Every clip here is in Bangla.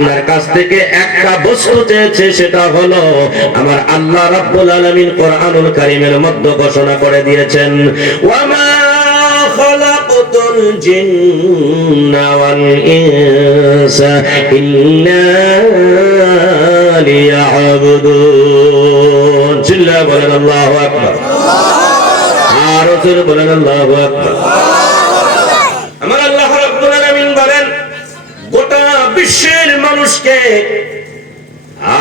আপনার কাছ থেকে একটা বস্তু চেয়েছে, সেটা হলো আমার আল্লাহ রাব্বুল আলামিন কোরআনুল কারীমের মধ্যে ঘোষণা করে দিয়েছেন, ওয়ামা খালাকতুল জিন্না ওয়াল ইনসা ইল্লা লিয়াবুদুন। চিল্লায়ে বলেন আল্লাহু আকবার। আর রাসূল বলেন আল্লাহু আকবার। আমার আল্লাহ রাব্বুল আলামিন বলেন, গোটা বিশ্বের মানুষকে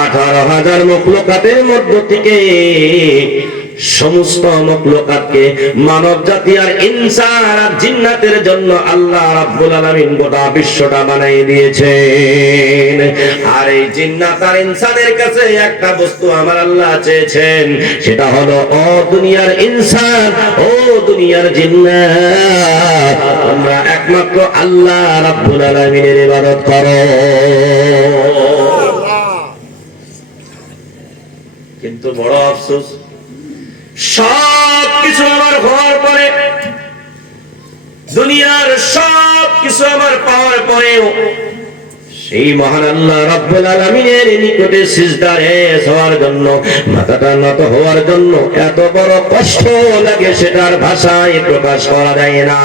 18,000 মখলুকাতের মধ্য থেকে সমস্ত মখলুকাতকে, মানব জাতি আর ইনসান আর জিন্নাতের জন্য আল্লাহ রাব্বুল আলামিন গোটা বিশ্বটা বানাই দিয়েছেন। আর এই জিন্নাত আর ইনসানের কাছে একটা বস্তু আমার আল্লাহ চেয়েছেন, সেটা হলো ও দুনিয়ার ইনসান, ও দুনিয়ার জিন্নাত, তোমরা একমাত্র আল্লাহ রাব্বুল আলামিনের ইবাদত করো। কিন্তু বড় আফসোস, সব কিছু আমার হওয়ার পরে, দুনিয়ার সব কিছু আমার পাওয়ার পরেও সেই মহান আল্লাহ রাব্বুল আলামিনের নিকটে সিজদায় হওয়ার জন্য, মাথাটা নত হওয়ার জন্য এত বড় কষ্ট লাগে, সেটার ভাষায় প্রকাশ করা যায় না।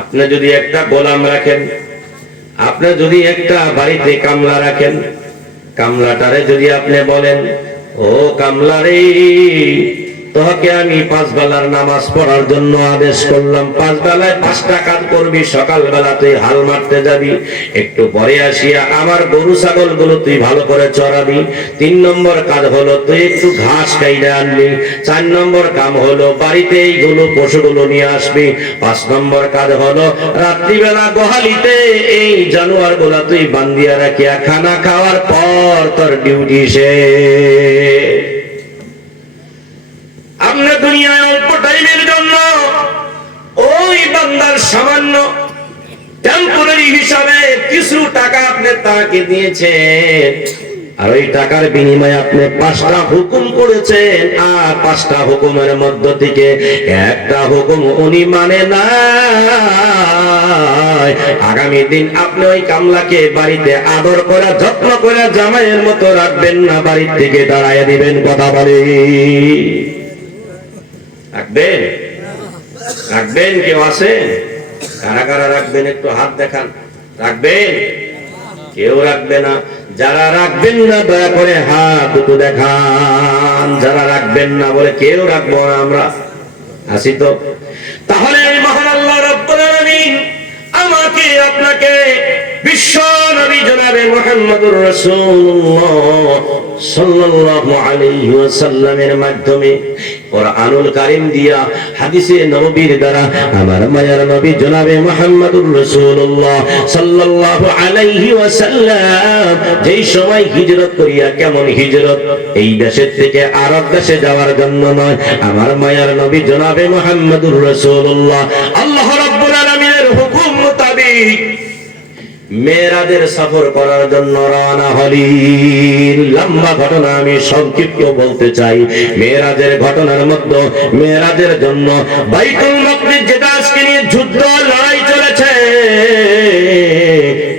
আপনি যদি একটা গোলাম রাখেন, আপনি যদি একটা বাড়িতে কামলা রাখেন, কামলাটারে যদি আপনি বলেন, ও কামলা রে, তোকে আমি 5 বেলার নামাজ পড়ার জন্য আদেশ করলাম, 5 বেলায় 5টা কাজ করবি, সকালবেলা তুই হাল মারতে যাবি, একটু পরে আসিয়া আমার গরু ছাগল গুলো তুই ভালো করে চড়াবি, 3 নম্বর কাজ হলো তুই একটু ঘাস কাইড়ে আনবি, 4 নম্বর কাম হলো বাড়িতে এইগুলো পশুগুলো নিয়ে আসবি, 5 নম্বর কাজ হলো রাত্রিবেলা গোহালিতে এই জানোয়ার গুলা তুই বান্ধিয়া রাখিয়া খানা খাওয়ার পর তোর ডিউটি শেষ। আপনি দুনিয়ায় অল্প টাইমের জন্য ওই বান্দার সামান্য টেম্পোরারি হিসাবে কিছু টাকা আপনি তাকে দিয়েছেন, আর ওই টাকার বিনিময়ে আপনি 5টা হুকুম করেছেন, আর 5টা হুকুমের মধ্য থেকে একটা হুকুম উনি মানে না। আগামী দিন আপনি ওই কামলাকে বাড়িতে আদর করে যত্ন করে জামাইয়ের মতো রাখবেন না, বাড়ির থেকে দাঁড়ায় দিবেন। কথা বলে রাখবেন? রাখবেন? কেউ আছেন? কারা কারা রাখবেন একটু হাত দেখান। রাখবেন? কেউ রাখবে না। যারা রাখবেন না দয়া করে হাত দুটো দেখান। যারা রাখবেন না বলে কেউ রাখবো না, আমরা আছি তো। তাহলে মহান আল্লাহ রাব্বুল আলামিন আমাকে আপনাকে বিশ্ব নবী জনাবে মুহাম্মদুর রাসূলুল্লাহ সাল্লাল্লাহু আলাইহি ওয়াসাল্লামের মাধ্যমে কোরআনুল কারীম দিয়া, হাদিসে নববীর দ্বারা আমার মায়ার নবী জনাবে মুহাম্মদুর রাসূলুল্লাহ সাল্লাল্লাহু আলাইহি ওয়াসাল্লাম যেই সময় হিজরত করিয়া, কেমন হিজরত, এই দেশের থেকে আরব দেশে যাওয়ার জন্য নয়, আমার মায়ার নবী জনাবে মুহাম্মদুর রাসূলুল্লাহ আল্লাহ রাব্বুল আলামিনের হুকুম মোতাবেক মেরাজের সফর করার জন্য রওনা হলেন। লম্বা ঘটনা আমি সংক্ষিপ্ত বলতে চাই। মেরাজের ঘটনার মধ্যে, মেরাজের জন্য বাইতুল মাকদিস যেটা আজকে নিয়ে যুদ্ধ লড়াই চলেছে,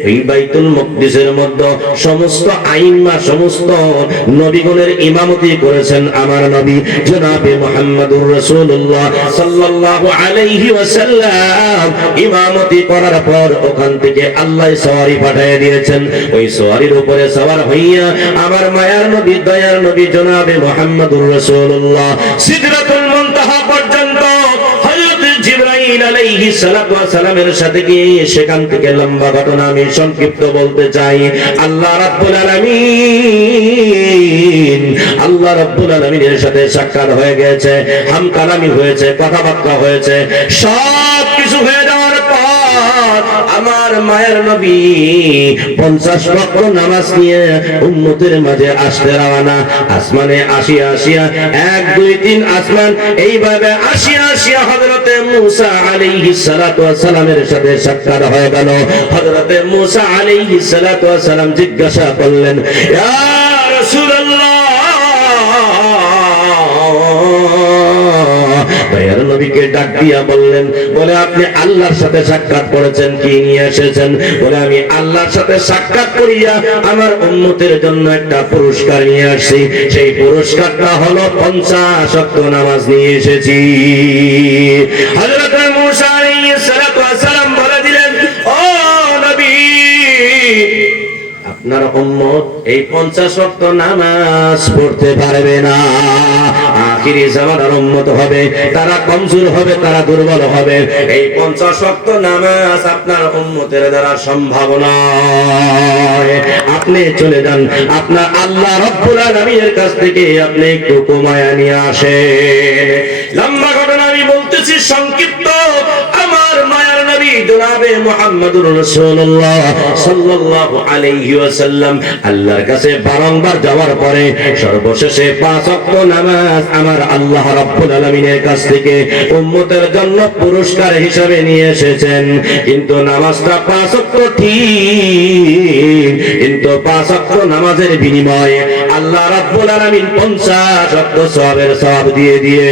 এই বাইতুল মাকদিসের মধ্যে সমস্ত আইম্মা, সমস্ত নবীগণের ইমামতি করেছেন আমার নবী জনাবে মুহাম্মদুর রাসূলুল্লাহ সাল্লাল্লাহু আলাইহি ওয়াসাল্লাম। ইমামতি করার পর ওখান থেকে আল্লাহ সওয়ারি পাঠিয়ে দিয়েছেন। ওই সওয়ারির উপরে সওয়ার হইয়া আমার মায়ার নবী, দয়ার নবী জনাবে মুহাম্মদুর রাসূলুল্লাহ সিদরাতুল মুনতাহা পর্যন্ত হযরত জিবরাইল আলাইহিস সালাতু ওয়াস সালামের সাথে গিয়ে, সেখান থেকে লম্বা ঘটনা আমি সংক্ষিপ্ত বলতে চাই। আল্লাহ রাব্বুল আলামিন, আল্লাহ রাব্বুল আলামিনের সাথে সাক্ষাৎ হয়ে গেছে, হাম কালামি হয়েছে, কথাবার্তা হয়েছে, সব কিছু হয়ে যাওয়ার পর আমার মায়ের নবী 50 ওয়াক্ত নামাজ নিয়ে উম্মতের মাঝে আসতে রওনা। আসমানে আসিয়া আসিয়া 1 2 3 আসমান এইভাবে আসিয়া আসিয়া হযরতে মূসা আলাইহিস সালাতু ওয়াস সালামের সাথে সাক্ষাৎ হয়ে গেল। হযরতে মূসা আলাইহিস সালাতু ওয়াস সালাম জিজ্ঞাসা করলেন, ইয়া রাসূলুল্লাহ, নবীকে ডাক দিয়া বললেন, বলে আপনি আল্লাহর সাথে সাক্ষাৎ করেছেন, কি নিয়ে এসেছেন? বলে আমি আল্লাহর সাথে সাক্ষাৎ করিয়া আমার উম্মতের জন্য একটা পুরস্কার নিয়ে আসছি, সেই পুরস্কারটা হলো 50 ওয়াক্ত নামাজ নিয়ে এসেছি। হযরত মূসা আলাইহিস সালাতু ওয়াস সালাম বলে দিলেন, ও নবী, আপনার উম্মত এই 50 ওয়াক্ত নামাজ পড়তে পারবে না। আখিরি জামানার উম্মত হবে, তারা কমজোর হবে, তারা দুর্বল হবে। এই 50 ওয়াক্ত নামাজ আপনার উম্মতের দ্বারা সম্ভব নয়। আপনি চলে যান, আপনার আল্লাহ রাব্বুল আলামিনের কাছ থেকে আপনি একটু কমায়া নিয়ে আসেন। লম্বা ঘটনা আমি বলতেছি, সংক্ষিপ্ত। আমার মায়ার নবী জনাবে মুহাম্মদুর রাসূলুল্লাহ সাল্লাল্লাহু আলাইহি ওয়াসাল্লাম আল্লাহর কাছে বারংবার যাওয়ার পরে সর্বশেষে 5 ওয়াক্ত নামাজ আমার আল্লাহ রাব্বুল আলামিনের কাছ থেকে উম্মতের জন্য পুরস্কার হিসেবে নিয়ে এসেছেন। কিন্তু নামাজটা 5 ওয়াক্ত ঠিক, কিন্তু 5 ওয়াক্ত নামাজের বিনিময়ে আল্লাহ রাব্বুল আলামিন 50 ওয়াক্ত সওয়াবের সওয়াব দিয়ে দিয়ে।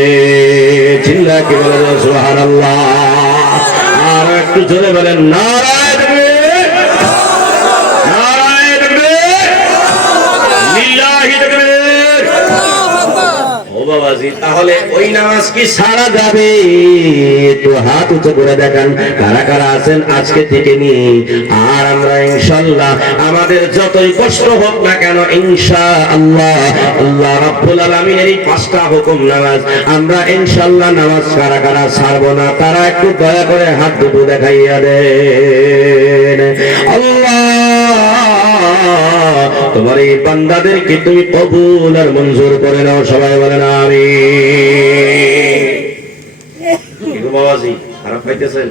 চিল্লা কি বলে সুবহানাল্লাহ। আর একটু জোরে বলেন নারায়ে তাকবীর, নারায়ে তাকবীর, লিল্লাহি তাকবীর। ও বাবাজি, তাহলে ওই নামাজ কি ছাড়া যাবে? একটু হাত উঁচু করে দেখান কারা কারা আছেন আজকে থেকে নিয়ে। আর আমরা ইনশাআল্লাহ আমাদের যতই কষ্ট হোক না কেন, ইনশাআল্লাহ আল্লাহ রাব্বুল আলামিনের এই 5টা হুকুম নামাজ আমরা ইনশাআল্লাহ নামাজ কারা কারা ছাড়বো না, তারা একটু দয়া করে হাত দুটো দেখাইয়া দেন। আল্লাহ তোমার এই বান্দাদেরকে তুমি কবুল আর মঞ্জুর করে নাও। সবাই বলেন আমিন। বাবাজি খারাপ পাইতেছেন?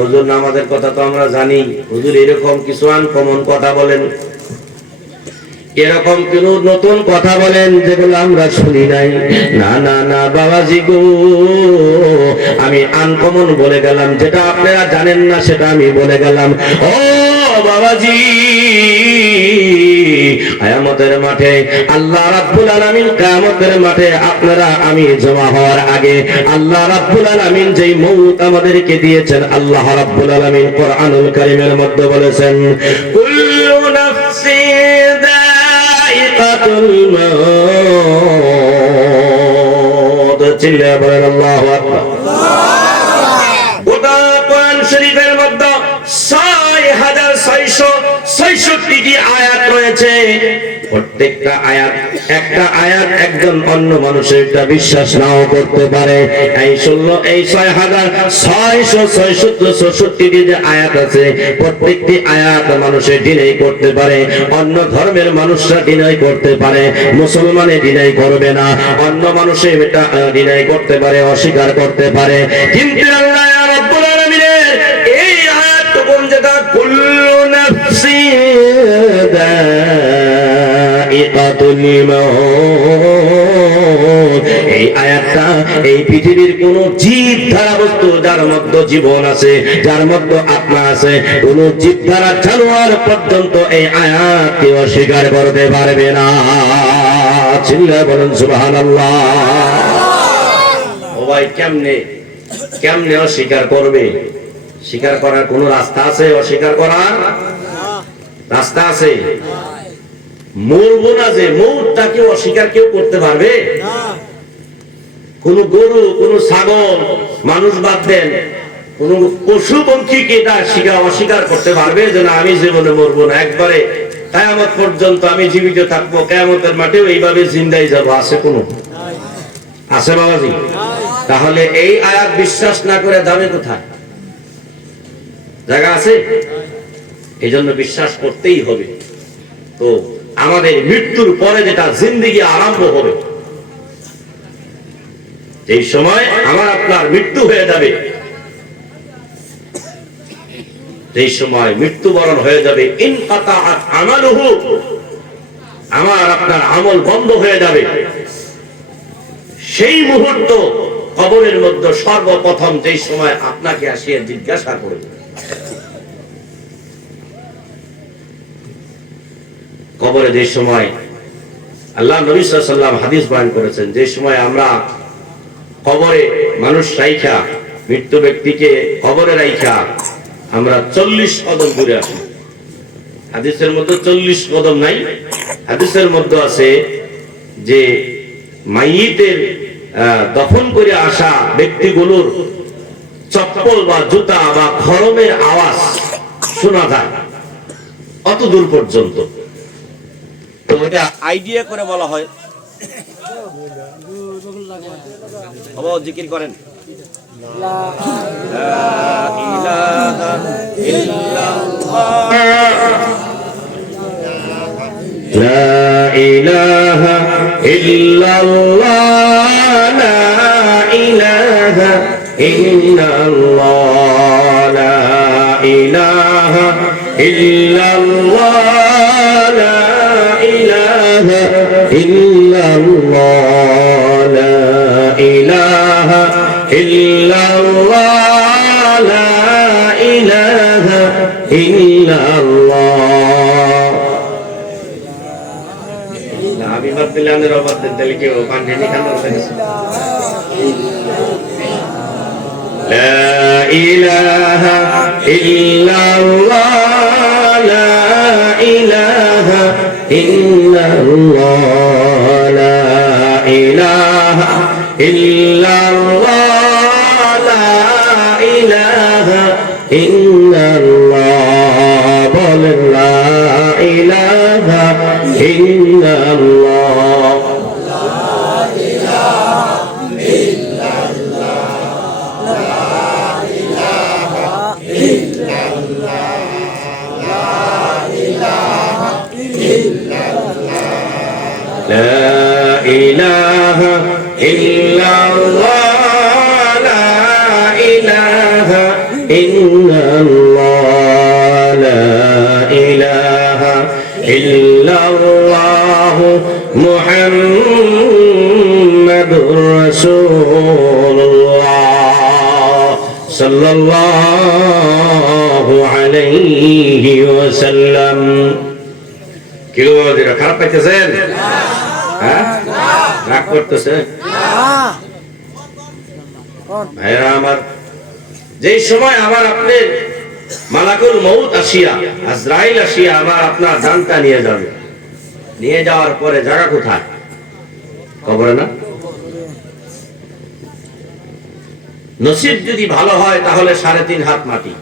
হুজুর নামাজের কথা তো আমরা জানি, হুজুর এরকম কিছু আনকমন কথা বলেন, এরকম কোন নতুন কথা বলেন যেগুলো আমরা শুনি নাই। না না না বাবাজি গো, আমি আনকমন বলে গেলাম, যেটা আপনারা জানেন না সেটা আমি বলে গেলাম। ও বাবাজি, কিয়ামতের মাঠে আল্লাহ রাব্বুল আলামিন, কিয়ামতের মাঠে আপনারা আমি জমা হওয়ার আগে আল্লাহ রাব্বুল আলামিন যেই মউত আমাদেরকে দিয়েছেন, আল্লাহ রাব্বুল আলামিন কোরআনুল কারীমের মধ্যে বলেছেন, কুল্লু নাফসিন যায়িকাতুল মাউত। চিল্লা বলেন আল্লাহু আকবার। গোটা কোরআন শরীফের মধ্যে 6666টি আয়াত রয়েছে। প্রত্যেকটা আয়াত, একটা আয়াত একজন অন্য মানুষের এটা বিশ্বাস নাও করতে পারে। এই 6666টি যে আয়াত আছে, প্রত্যেকটি আয়াত মানুষের ডিনাই করতে পারে। অন্য ধর্মের মানুষরা ডিনাই করতে পারে, মুসলমানে ডিনাই করবে না। অন্য মানুষে এটা ডিনাই করতে পারে, অস্বীকার করতে পারে। কিন্তু আল্লাহ রাব্বুল আলামিনের এই আয়াতটুকু যেটা কুল্লু নাফসিন যায়িকাতুল মাউত, এই আয়াতটা এই পৃথিবীর কোন জীব ধারা বস্তু যার মধ্যে জীবন আছে, যার মধ্যে আত্মা আছে, কোন জীব ধারা জানোয়ার পর্যন্ত এই আয়াতকে অস্বীকার করতে পারবে না। চিল্লায় বলেন সুবহানাল্লাহ। ও ভাই, কেমনে কেমনে অস্বীকার করবে? স্বীকার করার কোন রাস্তা আছে? অস্বীকার করার রাস্তা আছে? মরবো না যে, মৌতটাকে অস্বীকার কেউ করতে পারবে? কোন গরু, কোন ছাগল, মানুষ বাদ দেন, কোন পশু পঙ্খীকে এটা অস্বীকার করতে পারবে যে না আমি জীবনে মরবো না, একবারে কিয়ামত পর্যন্ত আমি জীবিত থাকবো, কিয়ামতের মাঠেও এইভাবে জিন্দাই যাবো? আছে কোন? আছে বাবাজি? তাহলে এই আয়াত বিশ্বাস না করে যাবে কোথায়? জায়গা আছে? এই জন্য বিশ্বাস করতেই হবে। তো আমাদের মৃত্যুর পরে যেটা জিন্দেগি আরম্ভ হবে, এই সময় আমার আপনার মৃত্যু হয়ে যাবে, এই সময় মৃত্যুবরণ হয়ে যাবে, ইনকাতাআত আমালুহু, আমার আপনার আমল বন্ধ হয়ে যাবে। সেই মুহূর্ত কবরের মধ্যে সর্বপ্রথম যেই সময় আপনাকে আসিয়া জিজ্ঞাসা করবে, কবরে যে সময় আল্লাহ নবী সাল্লাল্লাহু আলাইহি ওয়াসাল্লাম হাদিস বয়ান করেছেন, যে সময় আমরা কবরে মানুষ রাইখা, মৃত্যু ব্যক্তিকে কবরে রাইখা আমরা 40 কদম দূরে আসি। হাদিসের মধ্যে 40 কদম নাই, হাদিসের মধ্যে আছে যে মাইয়িতের দফন করে আসা ব্যক্তিগুলোর চপ্পল বা জুতা বা খড়মের আওয়াজ শোনা যায় অত দূর পর্যন্ত। তো এটা আইডিয়া করে বলা হয়। বাবা জিকির করেন, লা ইলাহা ইল্লাল্লাহ, লা ইলাহা ইল্লাল্লাহ, লা ইলাহা ইল্লাল্লাহ, লা ইলাহা ইল্লাল্লাহ, লা ইলাহা ইল্লাল্লাহ, লা ইলাহা ইল্লাল্লাহ, লা ইলাহা ইল্লাল্লাহ। আমি ভাবছিলাম রবাত দিলে কেউ পান্ডেনি খানা গেছে। লা ইলাহা ইল্লাল্লাহ, লা ইলাহা ইল্লাল্লাহ, লা ইলাহা ইল্লাল্লাহ, লা ইলাহা ইল্লাল্লাহ, বলেন লা ইলাহা ইল্লাল্লাহ, لا إله إلا الله، لا إله إلا الله، لا إله إلا الله، محمد رسول الله صلى الله عليه وسلم। কিলো দিরা খারাপ পাইতেছেন? হ্যাঁ, রাগ করতেছেন ভাইরা আমার। যেই সময় আমার আপনার মালাকুল মউত আসিয়া, আজরাইল আসিয়া আমার আপনার জানটা নিয়ে যাবে, নিয়ে যাওয়ার পরে জায়গা কোথায়? কবরে না? নসিব যদি ভালো হয় তাহলে 3.5 হাত মাটি,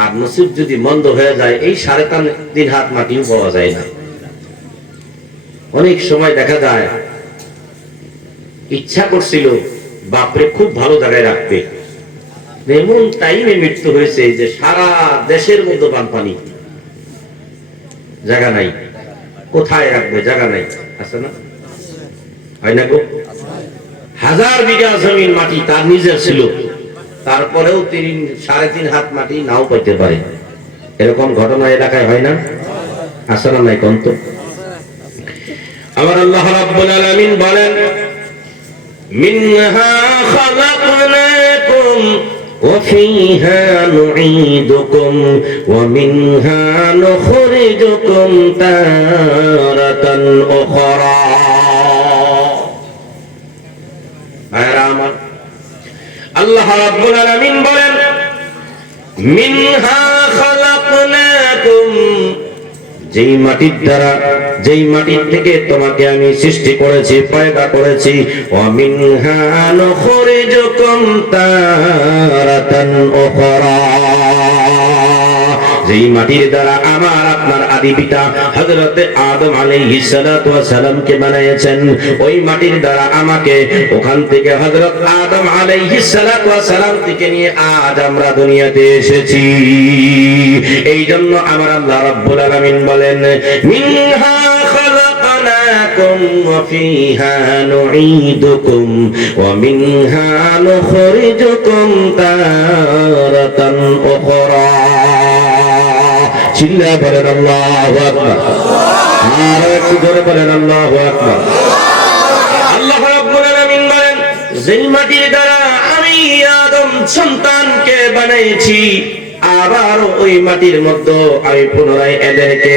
আর নসিব যদি মন্দ হয়ে যায় এই 3.5 হাত মাটিও পাওয়া যায় না। অনেক সময় দেখা যায় ইচ্ছা করছিল বাপরে খুব ভালো জায়গায় রাখতে, এমন টাইমে মৃত্যু হয়েছে যে সারা দেশের মধ্যে বানপানি, জায়গা নাই, কোথায় রাখবে জায়গা নাই, আছে না? হয় না গো? 1000 বিঘা জমিন মাটি তার নিজের ছিল, তারপরেও 3.5 হাত মাটি নাও পাইতে পারে। এরকম ঘটনা এলাকায় হয় না? আছে না নাই কন্ত? আমার আল্লাহ রাব্বুল আলামিন বলেন, মিনহা খালাকনাকুম ওয়া ফিহা নুঈদুকুম ওয়া মিনহা নুখরিজুকুম তারাতান উখরা। আল্লাহ রাব্বুল আলামিন বলেন, মিনহা খালাকনাকুম, যেই মাটির দ্বারা, যেই মাটির থেকে তোমাকে আমি সৃষ্টি করেছি, পয়দা করেছি, ওয়া মিনহা নুখরিজুকুম তারাতান উখরা, যেই মাটির দ্বারা আমার আপনার আদি পিতা হযরত আদম আলাইহিস সালাতু ওয়াস সালামকে বানিয়েছেন, ওই মাটির দ্বারা আমাকে ওখান থেকে হযরত আদম আলাইহিস সালাতু ওয়াস সালাম থেকে নিয়ে আজ আমরা দুনিয়াতে এসেছি। এই জন্য আমার আল্লাহ রাব্বুল আলামিন বলেন, মিনহা খালাকনাকুম ওয়া ফিহা নুঈদুকুম ওয়া মিনহা নুখরিজুকুম তারাতান উখরা। চিল্লায়ে বলেন আল্লাহু আকবার, আর একটু জোরে বলেন আল্লাহু আকবার। আল্লাহ রাব্বুল আলামিন বলেন, যেই মাটির দ্বারা আমি আদম সন্তানকে বানাইছি, আবার ওই মাটির মধ্যে আমি পুনরায় এদেরকে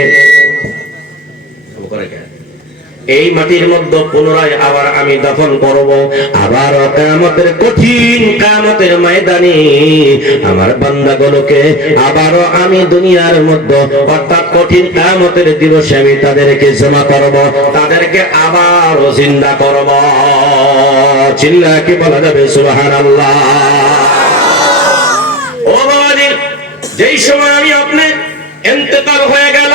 এই মাটির মধ্যে পুনরায় আবার আমি দফন করব। আবার কিয়ামতের কঠিন কিয়ামতের ময়দানে আমার বান্দাগুলোকে আবারও আমি দুনিয়ার মধ্যে অর্থাৎ কঠিন কিয়ামতের দিবসে আমি তাদেরকে জমা করব, তাদেরকে আবারও জিন্দা করব। চিল্লায়ে কি বলা যাবে সুবহানাল্লাহ? ও বাবাজি, যেই সময় আমি আপনি ইন্তেকাল হয়ে গেল,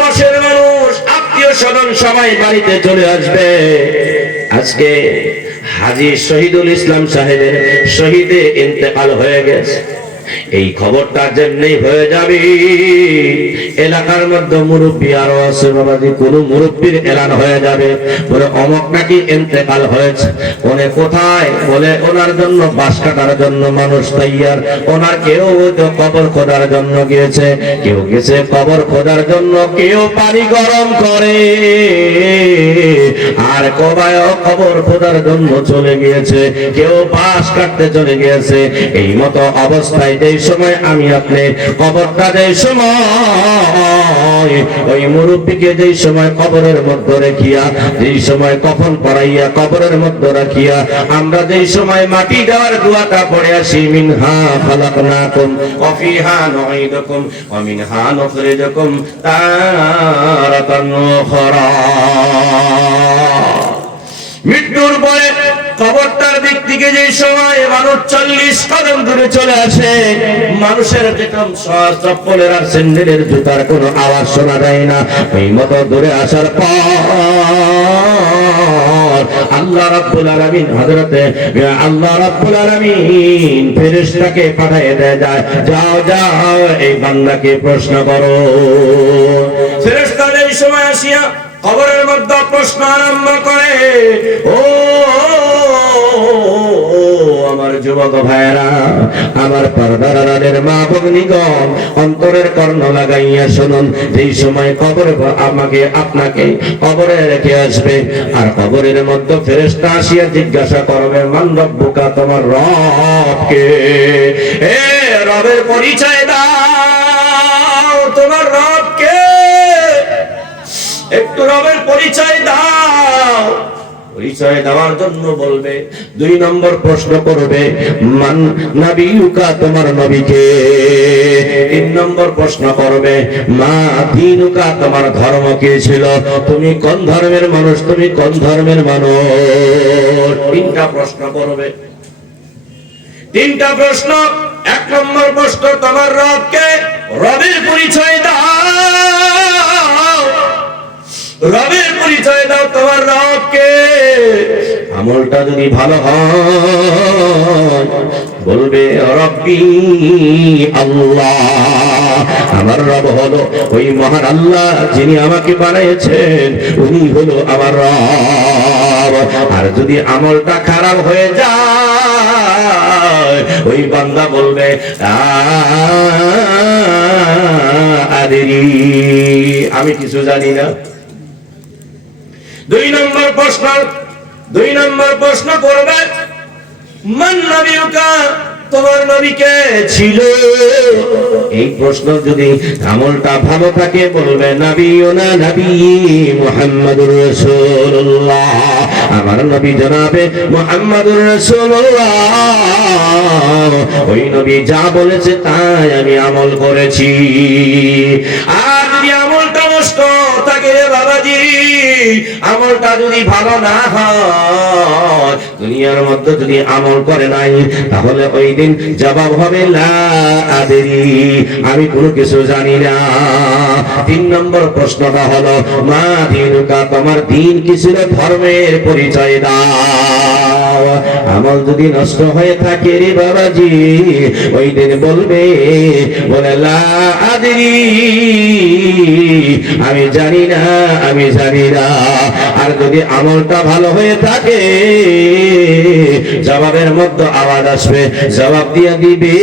পাশের মানুষ আত্মীয় স্বজন সবাই বাড়িতে চলে আসবে। আজকে হাজী শহীদুল ইসলাম সাহেবের শহীদে ইন্তেকাল হয়ে গেছে। এই খবরটা যেমনি হয়ে যাবে, এলাকার মধ্যে মুরব্বী আরো আছে বাবাজি, কোন মুরব্বীর এলান হয়ে যাবে, বলে অমক নাকি ইন্তেকাল হয়েছে। ওনে কোথায়? বলে ওনার জন্য বাঁশ কাটার জন্য মানুষ তৈয়ার। ওনার কেউ কবর খোদার জন্য গিয়েছে, কেউ গেছে কবর খোদার জন্য, কেউ পানি গরম করে, আর কবায় কবর খোদার জন্য চলে গিয়েছে, কেউ বাঁশ কাটতে চলে গিয়েছে। এই মতো অবস্থায় যেই সময় আমি আপনি কবরটা, যেই সময় ওই মুরব্বীকে যেই সময় কবরের মধ্যে রেখিয়া, যেই সময় কফন পরাইয়া কবরের মধ্যে রাখিয়া আমরা যেই সময় মাটি দেওয়ার দোয়াটা পড়ে আসি, মিনহা খালাকনাকুম ওয়া ফিহা নুঈদুকুম ওয়া মিনহা নুখরিজুকুম তারাতান উখরা। মৃত্যুর পরে কবরটার দিক থেকে যে সময় মানুষ 40 কদম দূরে চলে আসে, মানুষের যেরকম চপ্পলের আর স্যান্ডেলের জুতার কোনো আওয়াজ শোনা যায় না। এই মতো দূরে আসার পর আল্লাহ রাব্বুল আলামিন আল্লাহ রাব্বুল আলামিন ফেরেশতাকে পাঠিয়ে দেয়, যাও যাও এই বান্দাকে প্রশ্ন করো। ফেরেশতা এই সময় আসিয়া কবরের মধ্যে প্রশ্ন আরম্ভ করে, ও আমার যুবক ভাইরা, আমার পর্দার আড়ালের মা ভগ্নীগণ, অন্তরের কর্ণ লাগাইয়া শুনুন। যেই সময় কবর আমাকে আপনাকে কবরে রেখে আসবে, আর কবরের মধ্যে ফেরেশতা আসিয়া জিজ্ঞাসা করবে, মান রব্বুকা, তোমার রব কে? এ রবের পরিচয় দাও, তোমার রব কে? একটু রবের পরিচয় দাও। পরিচয় দেওয়ার জন্য বলবে। 2 নম্বর প্রশ্ন করবে, মান নবিয়ুকা, তোমার নবীকে? 3 নম্বর প্রশ্ন করবে, মা দীনুকা, তোমার ধর্ম কি ছিল? তুমি কোন ধর্মের মানুষ? তুমি কোন ধর্মের মানুষ? 3টা প্রশ্ন করবে। 3টা প্রশ্ন। 1 নম্বর প্রশ্ন, তোমার রবকে? রবের পরিচয় দাও, রবের পরিচয় দাও, তোমার রবকে? আমলটা যদি ভালো হয় বলবে রব্বি আল্লাহ, আমার রব হলো ওই মহান আল্লাহ যিনি আমাকে বানিয়েছেন, উনি হলো আমার রব। আর যদি আমলটা খারাপ হয়ে যায়, ওই বান্দা বলবে আমি কিছু জানি না। 2 নম্বর প্রশ্ন করবে, মান নবিয়ুকা, তোমার নবী কে ছিল? এই প্রশ্ন যদি আমলটা ভালো থাকে বলবে নবিয়ুনা নবী মুহাম্মাদুর রাসূলুল্লাহ, আমার নবী জনাবে মুহাম্মাদুর রাসূলুল্লাহ, ওই নবী যা বলেছে তাই আমি আমল করেছি। আর যদি আমলটা নষ্ট থাকে বাবাজি, আমলটা যদি ভালো না হয়, দুনিয়ার মধ্যে যদি আমল করে নাই, তাহলে ওই দিন জবাব হবে লা আদরি, আমি কোনো কিছু জানি না। 3 নম্বর প্রশ্নটা হলো, মা দীনুকা, তোমার দিন কি ছিল? ধর্মের পরিচয় দাও। আমল যদি নষ্ট হয়ে থাকে রে বাবাজি, ওই দিন বলবে, বলে লা আদরি, আমি জানি না, আমি জানি না। আর যদি আমলটা ভালো হয়ে থাকে, জবাবের মধ্যে আওয়াজ আসবে, জবাব দিয়ে দিবে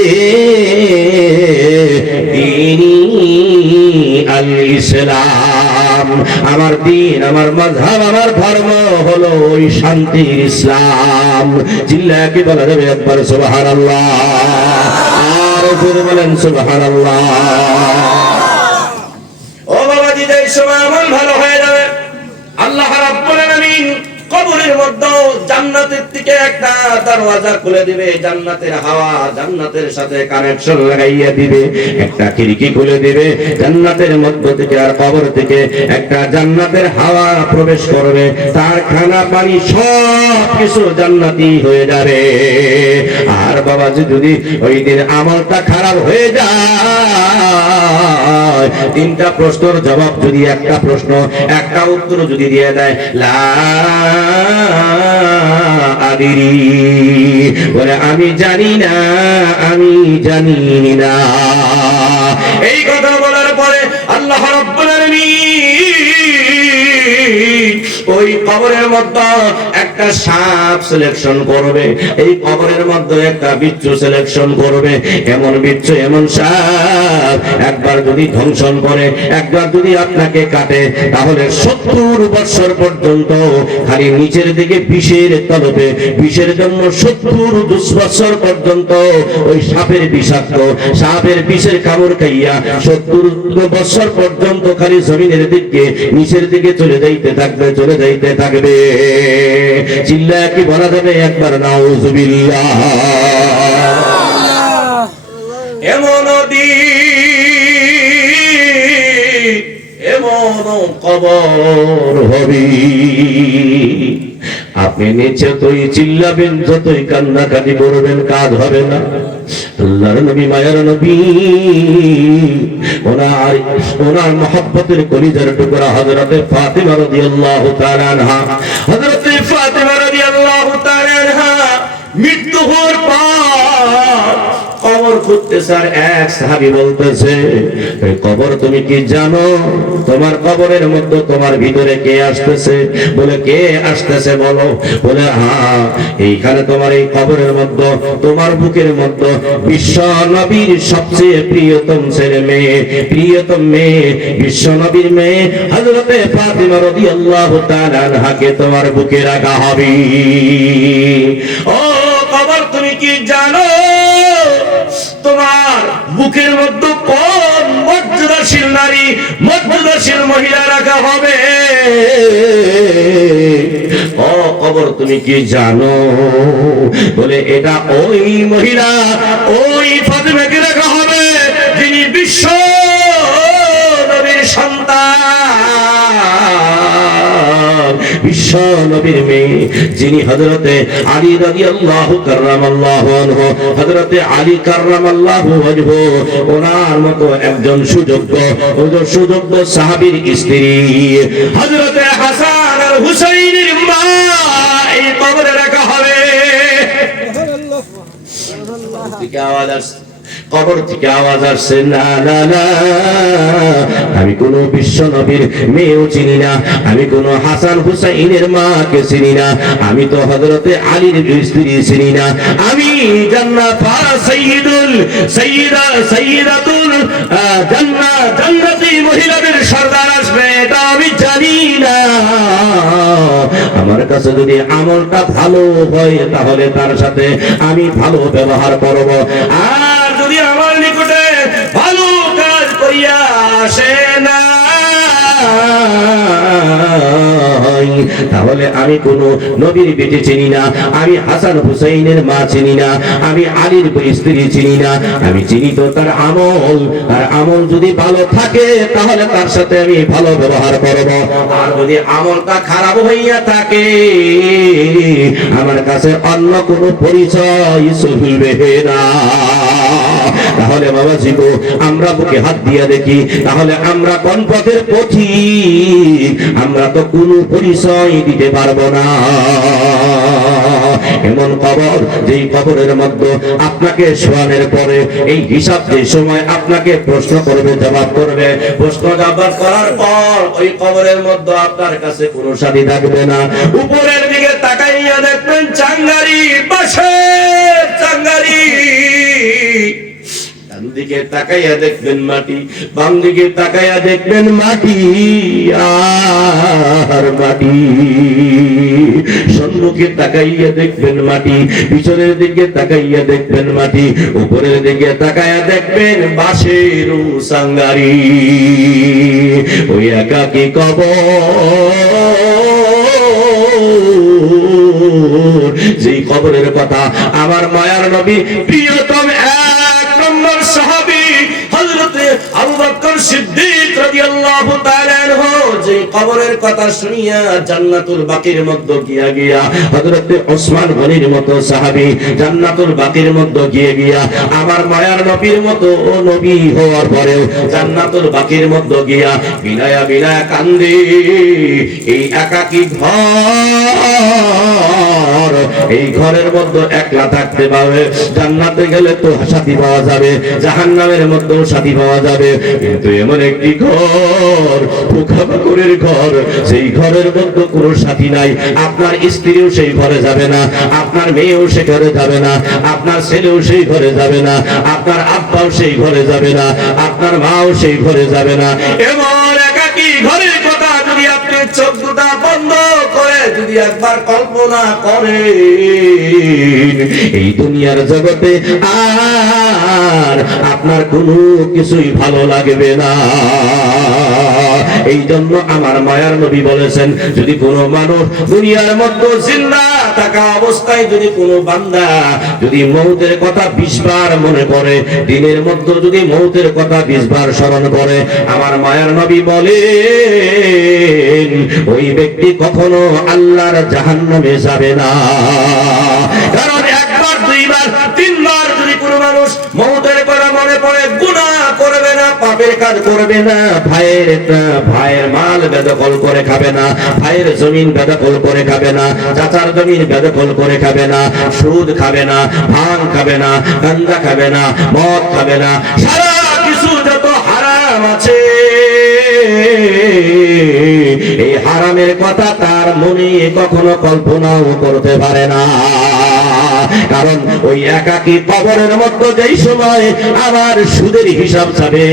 দীনি আল ইসলাম, আমার দিন, আমার মাযহাব, আমার ধর্ম হলো ওই শান্তির ইসলাম। চিল্লায়ে কি বলা যাবে একবার সুবহানাল্লাহ? আর জোরে বলেন সুবহানাল্লাহ। ও আল্লাহ রাব্বুল আলামিন কবরের মধ্যে জান্নাতের দিকে একটা দরওয়াজা খুলে দিবে, জান্নাতের হাওয়া জান্নাতের সাথে কানেকশন লাগাইয়া দিবে, একটা খিড়কি খুলে দিবে জান্নাতের মধ্য থেকে, আর কবর থেকে একটা জান্নাতের হাওয়া প্রবেশ করবে, তার খানা পানি সব কিছু জান্নাতি হয়ে যাবে। আর বাবাজি যদি ওই দিন আমলটা খারাপ হয়ে যায়, তিনটা প্রশ্নের জবাব যদি একটা প্রশ্ন একটা উত্তর যদি দিয়ে দেয়, লা আদিরি, বলে আমি জানি না, আমি জানি না, এই কথা বলার পরে আল্লাহ রাব্বুল আলামিন ওই কবরের মধ্যে একটা সাপ সিলেকশন করবে, এই কবরের মধ্যে একটা বিচ্ছু সিলেকশন করবে, এমন বিচ্ছু এমন সাপ একবার যদি ধ্বংসন করে, একবার যদি আপনাকে কাটে, তাহলে 70 বছর পর্যন্ত খালি নিচের দিকে বিষের তলবে, বিষের জন্য 70 বছর পর্যন্ত ওই সাপের বিষাক্ত সাপের বিষের কামড় খাইয়া 70 বছর পর্যন্ত খালি জমিনের দিকে নিচের দিকে চলে যাইতে থাকবে, চলে যাইতে থাকবে। চিল্লায়া কি বলা যাবে একবার নাউজুবিল্লাহ? এমন এমন কবর হবে, আপনি নিচে তুই চিল্লাবেন, যতই কান্নাকাটি করবেন, কাজ হবে না। আল্লাহর নবী, মায়ার নবী, ওনার মহব্বতের কলিজার টুকরা হযরতে ফাতিমা রাদিয়াল্লাহু তাআলা আনহা, হযরতে ফাতিমা রাদিয়াল্লাহু তাআলা আনহা মৃত্যু হওয়ার পর কবর খুঁজতে স্যার এক সাহাবী বলতেছে, এই কবর তুমি কি জানো? তোমার কবরের মধ্যে তোমার ভিতরে কে আসতেছে? বলে কে আসতেছে বলো? বলে হ্যাঁ, এইখানে তোমার এই কবরের মধ্যে তোমার বুকের মধ্যে বিশ্ব নবীর সবচেয়ে প্রিয়তম ছেলে মেয়ে, প্রিয়তম মেয়ে, বিশ্ব নবীর মেয়ে হযরতে ফাতিমা রাদিয়াল্লাহু তাআলা আনহাকে তোমার বুকে রাখা হবে। ও কবর তুমি কি জানো তোমার বুকের মধ্যে কোন মর্যাদাশীল নারী, মর্যাদাশীল মহিলা রাখা হবে? ও কবর তুমি কি জানো? বলে এটা ওই মহিলা, ওই ফাতিমাকে রাখা হবে যিনি বিশ্ব নবীর সন্তান, বিশ্ব নবীর মেয়ে, যিনি হযরতে আলী রাদিয়াল্লাহু কাররামাল্লাহু আনহু, হযরতে আলী কাররামাল্লাহু ওয়াজহু, ওনার মতো একজন সুযোগ্য সাহাবীর স্ত্রী হযরতে হাসান আর হুসাইনের মা এই কবরে রাখা হবে। কবর থেকে আওয়াজ আসছে, না না না, আমি কোন বিশ্ব নবীর মেয়েও চিনি না, আমি কোন হাসান হুসাইনের মাকে চিনি না, আমি তো হযরতে আলীর স্ত্রী চিনি না, আমি জান্নাতি মহিলাদের সর্দার আসবে এটা আমি জানি না। আমার কাছে যদি আমলটা ভালো হয় তাহলে তার সাথে আমি ভালো ব্যবহার করব, আর যদি আমার নিকটে ভালো কাজ করিয়া আসে না তাহলে আমি কোন নবীর বেটে চিনি না, আমি হাসান হুসাইনের মা চিনি না, আমি আলীর স্ত্রী চিনি না, আমি চিনি তো তার আমল। আর আমল যদি ভালো থাকে তাহলে তার সাথে আমি ভালো ব্যবহার করব, আর যদি আমলটা খারাপ হইয়া থাকে আমার কাছে অন্য কোনো পরিচয় চলবে না। তাহলে বাবা জীবো আমরা বুকে হাত দিয়ে দেখি, তাহলে আমরা কোন পথের পথিক? আমরা তো কোনো পরিচয় দিতে পারবো না। এমন কবর, যেই কবরের মধ্যে আপনাকে শোয়ানোর পরে এই হিসাব যে সময় আপনাকে প্রশ্ন করবে, জবাব করবে, প্রশ্ন জবাব করার পর ওই কবরের মধ্যে আপনার কাছে কোনো সাথী থাকবে না। উপরের দিকে তাকাইয়া দেখবেন চাঙ্গারি, বাঁশের চাঙ্গারি, ডান দিকে তাকাইয়া দেখবেন মাটি, বাম দিকে তাকাইয়া দেখবেন মাটি আর মাটি, সম্মুখে তাকাইয়া দেখবেন মাটি, পিছনের দিকে তাকাইয়া দেখবেন মাটি, উপরের দিকে তাকাইয়া দেখবেন বাঁশের চাঙ্গারি। ওই একাকী কবর যেই কবরের কথা আমার মায়ার নবী প্রিয়তম এক নম্বর সাহাবী হযরত আবু বকর সিদ্দিক রাদিয়াল্লাহু তাআলা আনহু যে কবরের কথা শুনিয়া জান্নাতুল বাকির মধ্যে গিয়া হযরত ওসমান গনির মতো সাহাবী জান্নাতুল বাকির মধ্যে গিয়া আমার মায়ার নবীর মতো নবী হওয়ার পরেও জান্নাতুল বাকির মধ্যে গিয়া বিনায়া কান্দে এই একাকী ঘর, এই ঘরের মধ্যে একলা থাকতে পাবে। জান্নাতে গেলে তো সাথী পাওয়া যাবে, জাহান্নামের মধ্যেও সাথী পাওয়া যাবে, কিন্তু এমন একটি ঘর পোকামাকড়ের ঘর, সেই ঘরের মধ্যে কোনো সাথী নাই। আপনার স্ত্রীও সেই ঘরে যাবে না, আপনার মেয়েও সে ঘরে যাবে না, আপনার ছেলেও সেই ঘরে যাবে না, আপনার আব্বাও সেই ঘরে যাবে না, আপনার মাও সেই ঘরে যাবে না। এমন একাকী ঘরের কথা যদি আপনি চোখ দুটা বন্ধ করে যদি একবার কল্পনা করেন, এই দুনিয়ার জগতে আর আপনার কোনো কিছুই ভালো লাগবে না। এই জন্য আমার মায়ার নবী বলেছেন, যদি কোনো মানুষ দুনিয়ার মধ্যে জিন্দা থাকা অবস্থায় যদি কোনো বান্দা যদি মৌতের কথা 20 বার মনে করে, দিনের মধ্যে যদি মৌতের কথা 20 বার স্মরণ করে, আমার মায়ার নবী বলেন ওই ব্যক্তি কখনো আল্লাহর জাহান্নামে যাবে না। কারণ একবার, দুইবার, তিনবার যদি কোনো মানুষ মৌতের কথা মনে পড়ে, গুনাহ করবে না, পাপের কাজ করবে না, ভাইয়ের মাল বেদখল করে খাবে না, ভাইয়ের জমিন বেদখল করে খাবে না, চাচার জমিন বেদখল করে খাবে না, সুদ খাবে না, ভাঙ খাবে না, গাঁজা খাবে না, মদ খাবে না, সারা কিছু যত হারাম আছে এই হারামের কথা তার মনে কখনো কল্পনাও করতে পারে না। কারণ ওই একাকী কবরের মধ্যে যেই সময় আমার সুদের হিসাব যাবে,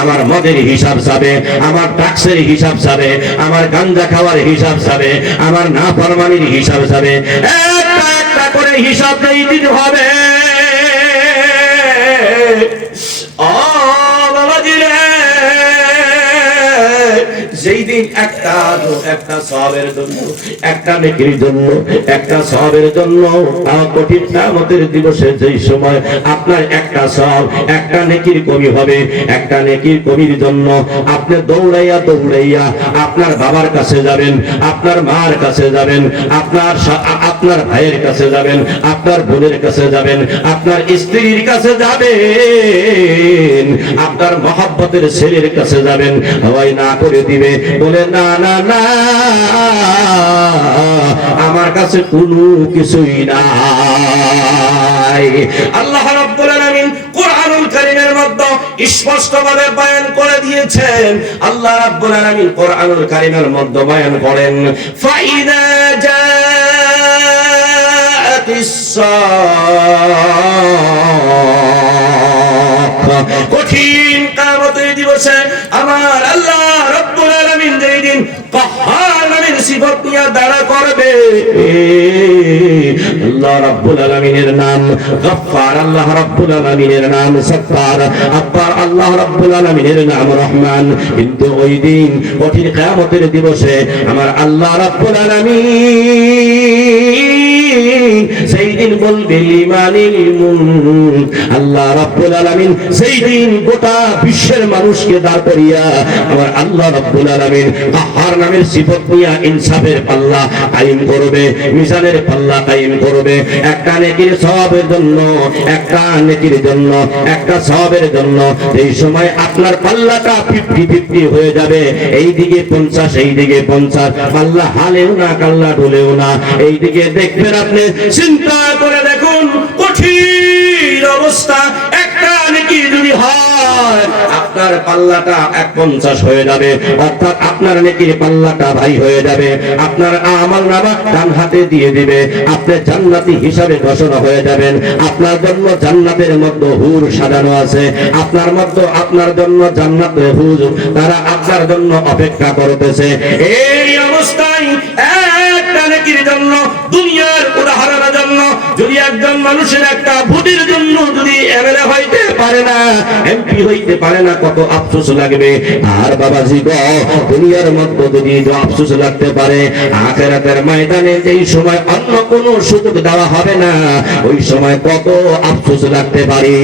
আমার মদের হিসাব যাবে, আমার ট্যাক্সের হিসাব যাবে, আমার গাঁজা খাওয়ার হিসাব যাবে, আমার নাফরমানির হিসাব যাবে, একটা একটা করে হিসাব দিতে হবে। যেই দিন একটা সওয়াবের জন্য, একটা নেকির জন্য, একটা সওয়াবের জন্য কঠিন কিয়ামতের দিবসে যেই সময় আপনার একটা সওয়াব, একটা নেকির কমি হবে, একটা নেকির কমির জন্য আপনি দৌড়াইয়া আপনার বাবার কাছে যাবেন, আপনার মার কাছে যাবেন, আপনার ভাইয়ের কাছে যাবেন, আপনার বোনের কাছে যাবেন, আপনার স্ত্রীর কাছে যাবেন, আপনার মহব্বতের ছেলের কাছে যাবেন, হওয়াই না করে দিবে, বলে না না না আমার কাছে কোনো কিছুই নাই। আল্লাহ রাব্বুল আলামিন কোরআনুল কারীমের মধ্যে স্পষ্টভাবে বয়ান করে দিয়েছেন। আল্লাহ রাব্বুল আলামিন কোরআনুল কারীমের মধ্যে বয়ান করেন, ফাইদা জাআতিস কঠিন কিয়ামতের দিবসে আমার আল্লাহ রাব্বুল আলামিন যেই দিন কাহ্হার নামের সিফত নিয়ে দাঁড়া করবে, আল্লাহ রাব্বুল আলামিনের নাম গফফার, আল্লাহ রাব্বুল আলামিনের নাম সত্তার, আব্বার আল্লাহ রাব্বুল আলামিনের নাম রহমান। কিন্তু ওই দিন কঠিন কিয়ামতের দিবসে আমার আল্লাহ রাব্বুল আলামিন সেই দিন বলবে লিমানিল মুলক, আল্লাহ রাব্বুল আলামিন সেই দিন গোটা বিশ্বের মানুষকে দাঁড় করিয়া আমার আল্লাহ রাব্বুল আলামিন কাহ্হার নামের সিফত নিয়ে ইনসাফের পাল্লা কায়েম করবে, মিজানের পাল্লা কায়েম করবে। একটা নেকির সওয়াবের জন্য, একটা নেকির জন্য, একটা সওয়াবের জন্য এই সময় আপনার পাল্লাটা 50-50 হয়ে যাবে, এইদিকে 50, এইদিকে 50, পাল্লা হালেও না, কাল্লা ডুলেও না। এইদিকে দেখবেন আপনি, চিন্তা করে দেখুন কঠিন অবস্থা। একটা নেকি যদি হয় আপনার পাল্লাটা 150 হয়ে যাবে, অর্থাৎ আপনার নেকির পাল্লাটা ভাই হয়ে যাবে, আপনার আমলনামা ডান হাতে দিয়ে দিবে, আপনি জান্নাতি হিসাবে ঘোষণা হয়ে যাবেন। আপনার জন্য জান্নাতের মধ্যে হুর সাজানো আছে, আপনার জন্য জান্নাতের হুর তারা আপনার জন্য অপেক্ষা করতেছে। এই অবস্থায় একটা নেকির জন্য, দুনিয়ার উদাহরণের জন্য যদি একজন মানুষের একটা ভোটের জন্য যদি এমএলএ হইতে পারে না, এমপি হইতে পারে না, কত আফসোস লাগবে। আর বাবাজি গো, দুনিয়ার মধ্যে যদি আফসোস লাগতে পারে, আখিরাতের ময়দানে যেই সময় অন্য কোনো সুযোগ দেওয়া হবে না, ওই সময় কত আফসোস লাগতে পারে।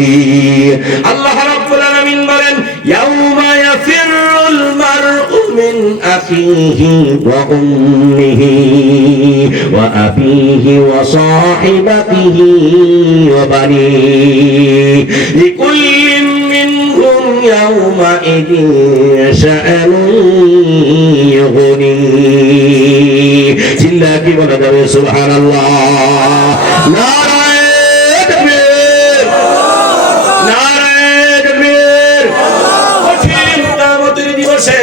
আল্লাহ রাব্বুল আলামিন বলেন, ইয়াউমা ইয়াফিরুল মারউ মিন আখিহি ওয়া উম্মিহি ওয়া আবিহি ওয়া সাহিবাতিহি ওয়া বানিহি লিকুল্লি মিনহুম ইয়াউমা ইদিন শাআনুন ইউগনি। চিল্লা কি বলা যাবে সুবহানাল্লাহ। নারায়ে তাকবীর, নারায়ে তাকবীর। কঠিন কিয়ামতের দিবসে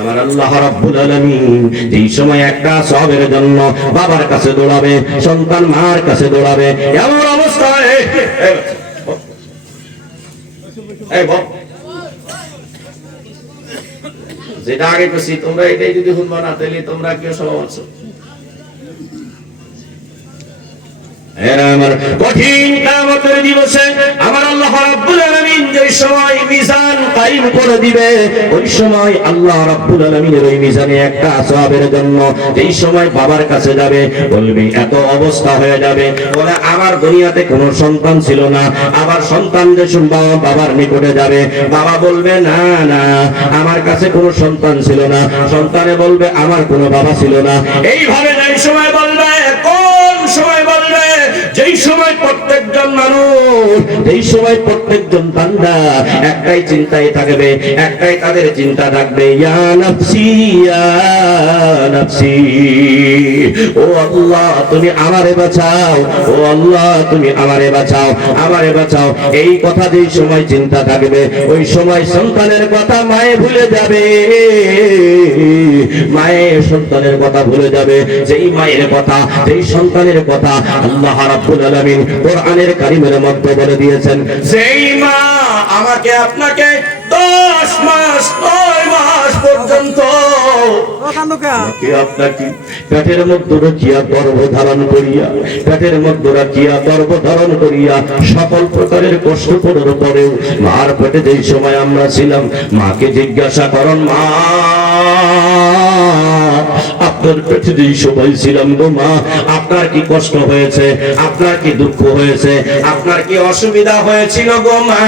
আমার আল্লাহ রাব্বুল আলামিন এই সময় একটা সওয়াবের জন্য বাবার কাছে দৌড়াবে, সন্তান মার কাছে দৌড়াবে। এমন অবস্থায় যেটা আগে করছি তোমরা এটাই যদি শুনবা না, তাহলে তোমরা কেউ স্বভাব আছো। আমার কঠিন কিয়ামতের দিবসে আমার আল্লাহ রাব্বুল আলামিন যেই সময় মিজান কায়েম করে দিবে, ওই সময় আল্লাহ রাব্বুল আলামিনের ওই মিজানে একটা সওয়াবের জন্য যেই সময় বাবার কাছে যাবে, বলবে এত অবস্থা হয়ে যাবে, বলে আমার দুনিয়াতে কোনো সন্তান ছিল না, আবার সন্তান যে শুনবা বাবার নিকটে যাবে, বাবা বলবে না না আমার কাছে কোনো সন্তান ছিল না, সন্তানে বলবে আমার কোনো বাবা ছিল না। এইভাবে যেই সময় বলবে, কোন সময় বলবে? যেই সময় প্রত্যেকজন মানুষ, যেই সময় প্রত্যেকজন বান্দা একটাই চিন্তায় থাকবে, একটাই তাদের চিন্তা থাকবে, ইয়া নাফসি ইয়া নাফসি, ও আল্লাহ তুমি আমারে বাঁচাও, ও আল্লাহ তুমি আমারে বাঁচাও, আমারে বাঁচাও। এই কথা যেই সময় চিন্তা থাকবে, ওই সময় সন্তানের কথা মায়ে ভুলে যাবে, মায়ের সন্তানের কথা ভুলে যাবে। যেই মায়ের কথা, যেই সন্তানের কথা আল্লাহ রাব্বুল আলামিন কোরআনের কারীমের মধ্যে বলে দিয়েছেন, যেই মা আমাকে আপনাকে 10 মাস 9 মাস পর্যন্ত আপনাকে পেটের মধ্যে রাখিয়া গর্ভ ধারণ করিয়া, পেটের মধ্যে রাখিয়া গর্ভ ধারণ করিয়া সকল প্রকারের কষ্ট করার পরেও মার পেটে যেই সময় আমরা ছিলাম, মাকে জিজ্ঞাসা করুন, মা আপনার পেটে যেই সময় ছিলাম গো মা, আপনার কি কষ্ট হয়েছে, আপনার কি দুঃখ হয়েছে, আপনার কি অসুবিধা হয়েছিল গো মা?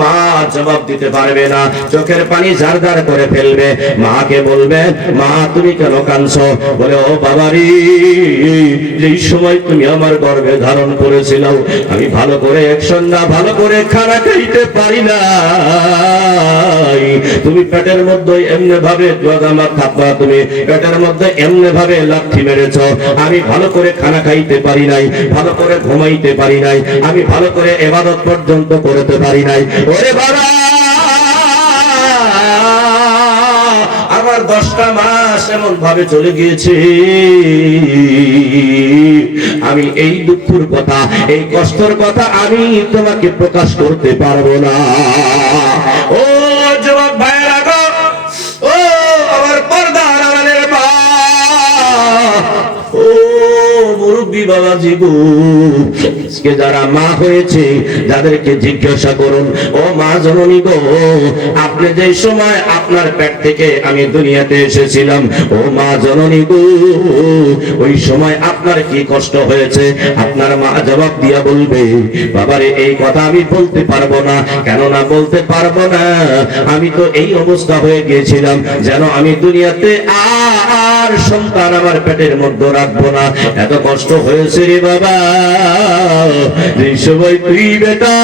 মা জবাব দিতে পারবে না, চোখের পানি ঝারঝার করে ফেলবে। মাকে বলবে, মা তুমি কেন কাঁদছো? বলে, ও বাবারি, যেই সময় তুমি আমার গর্ভে ধারণ করেছিলাম, আমি ভালো করে এক সন্ধ্যা ভালো করে খানা খাইতে পারি না, তুমি পেটের মধ্যে এমনি ভাবে আমার থাকবা, তুমি পেটের মধ্যে এমনি ভাবে লাথি মেরেছ, আমি ভালো করে খানা খাইতে পারি নাই, ভালো করে ঘুমাইতে পারি নাই, আমি ভালো করে ইবাদত পর্যন্ত করতে পারি নাই। ওরে বাবা, আমার 10টা মাস এমন ভাবে চলে গিয়েছে, আমি এই দুঃখের কথা, এই কষ্টের কথা আমি তোমাকে প্রকাশ করতে পারবো না। ও যুবক ভাইয়েরা গো, ও আমার পর্দার আড়ালের মা, ও মুরব্বী বাবাজি গো, আজকে যারা মা হয়েছে যাদেরকে জিজ্ঞাসা করুন, ও মা জননী গো, আপনি যে সময় আপনার পেট থেকে আমি দুনিয়াতে এসেছিলাম, ও মা জননী গো, ওই সময় আপনার কি কষ্ট হয়েছে? আপনার মা জবাব দিয়া বলবে, বাবারে এই কথা আমি বলতে পারবো না। কেন না বলতে পারবো না? আমি তো এই অবস্থা হয়ে গিয়েছিলাম যেন আমি দুনিয়াতে আর সন্তান আমার পেটের মধ্যে রাখবো না, এত কষ্ট হয়েছে রে বাবা। যে সময় তুই বেটা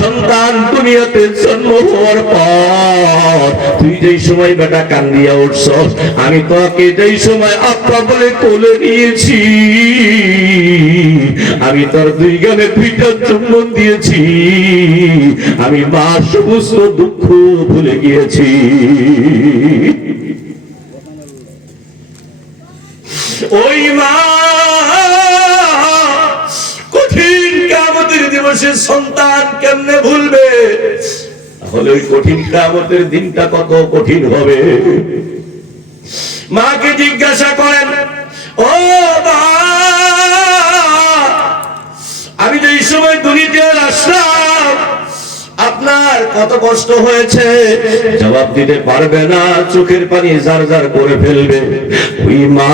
সন্তান দুনিয়াতে জন্ম হওয়ার পর তুই যেই সময় বেটা কান্দিয়া উঠছ, আমি তোকে যেই সময় আপা বলে কোলে নিয়েছি, আমি তোর 2 গালে 2টা চুম্বন দিয়েছি, আমি মা সমস্ত দুঃখ ভুলে গিয়েছি। ওই মা কঠিন কিয়ামতের দিবসে সন্তান কেমনে ভুলবে? তাহলে ওই কঠিন কিয়ামতের দিনটা কত কঠিন হবে। মাকে জিজ্ঞাসা করেন, ও মা, আমি যেই সময় দুনিয়াতে আসলাম কত কষ্ট হয়েছে জবাব দিতে পারবে না, চোখের পানি জার জার করে ফেলবে। ওই মা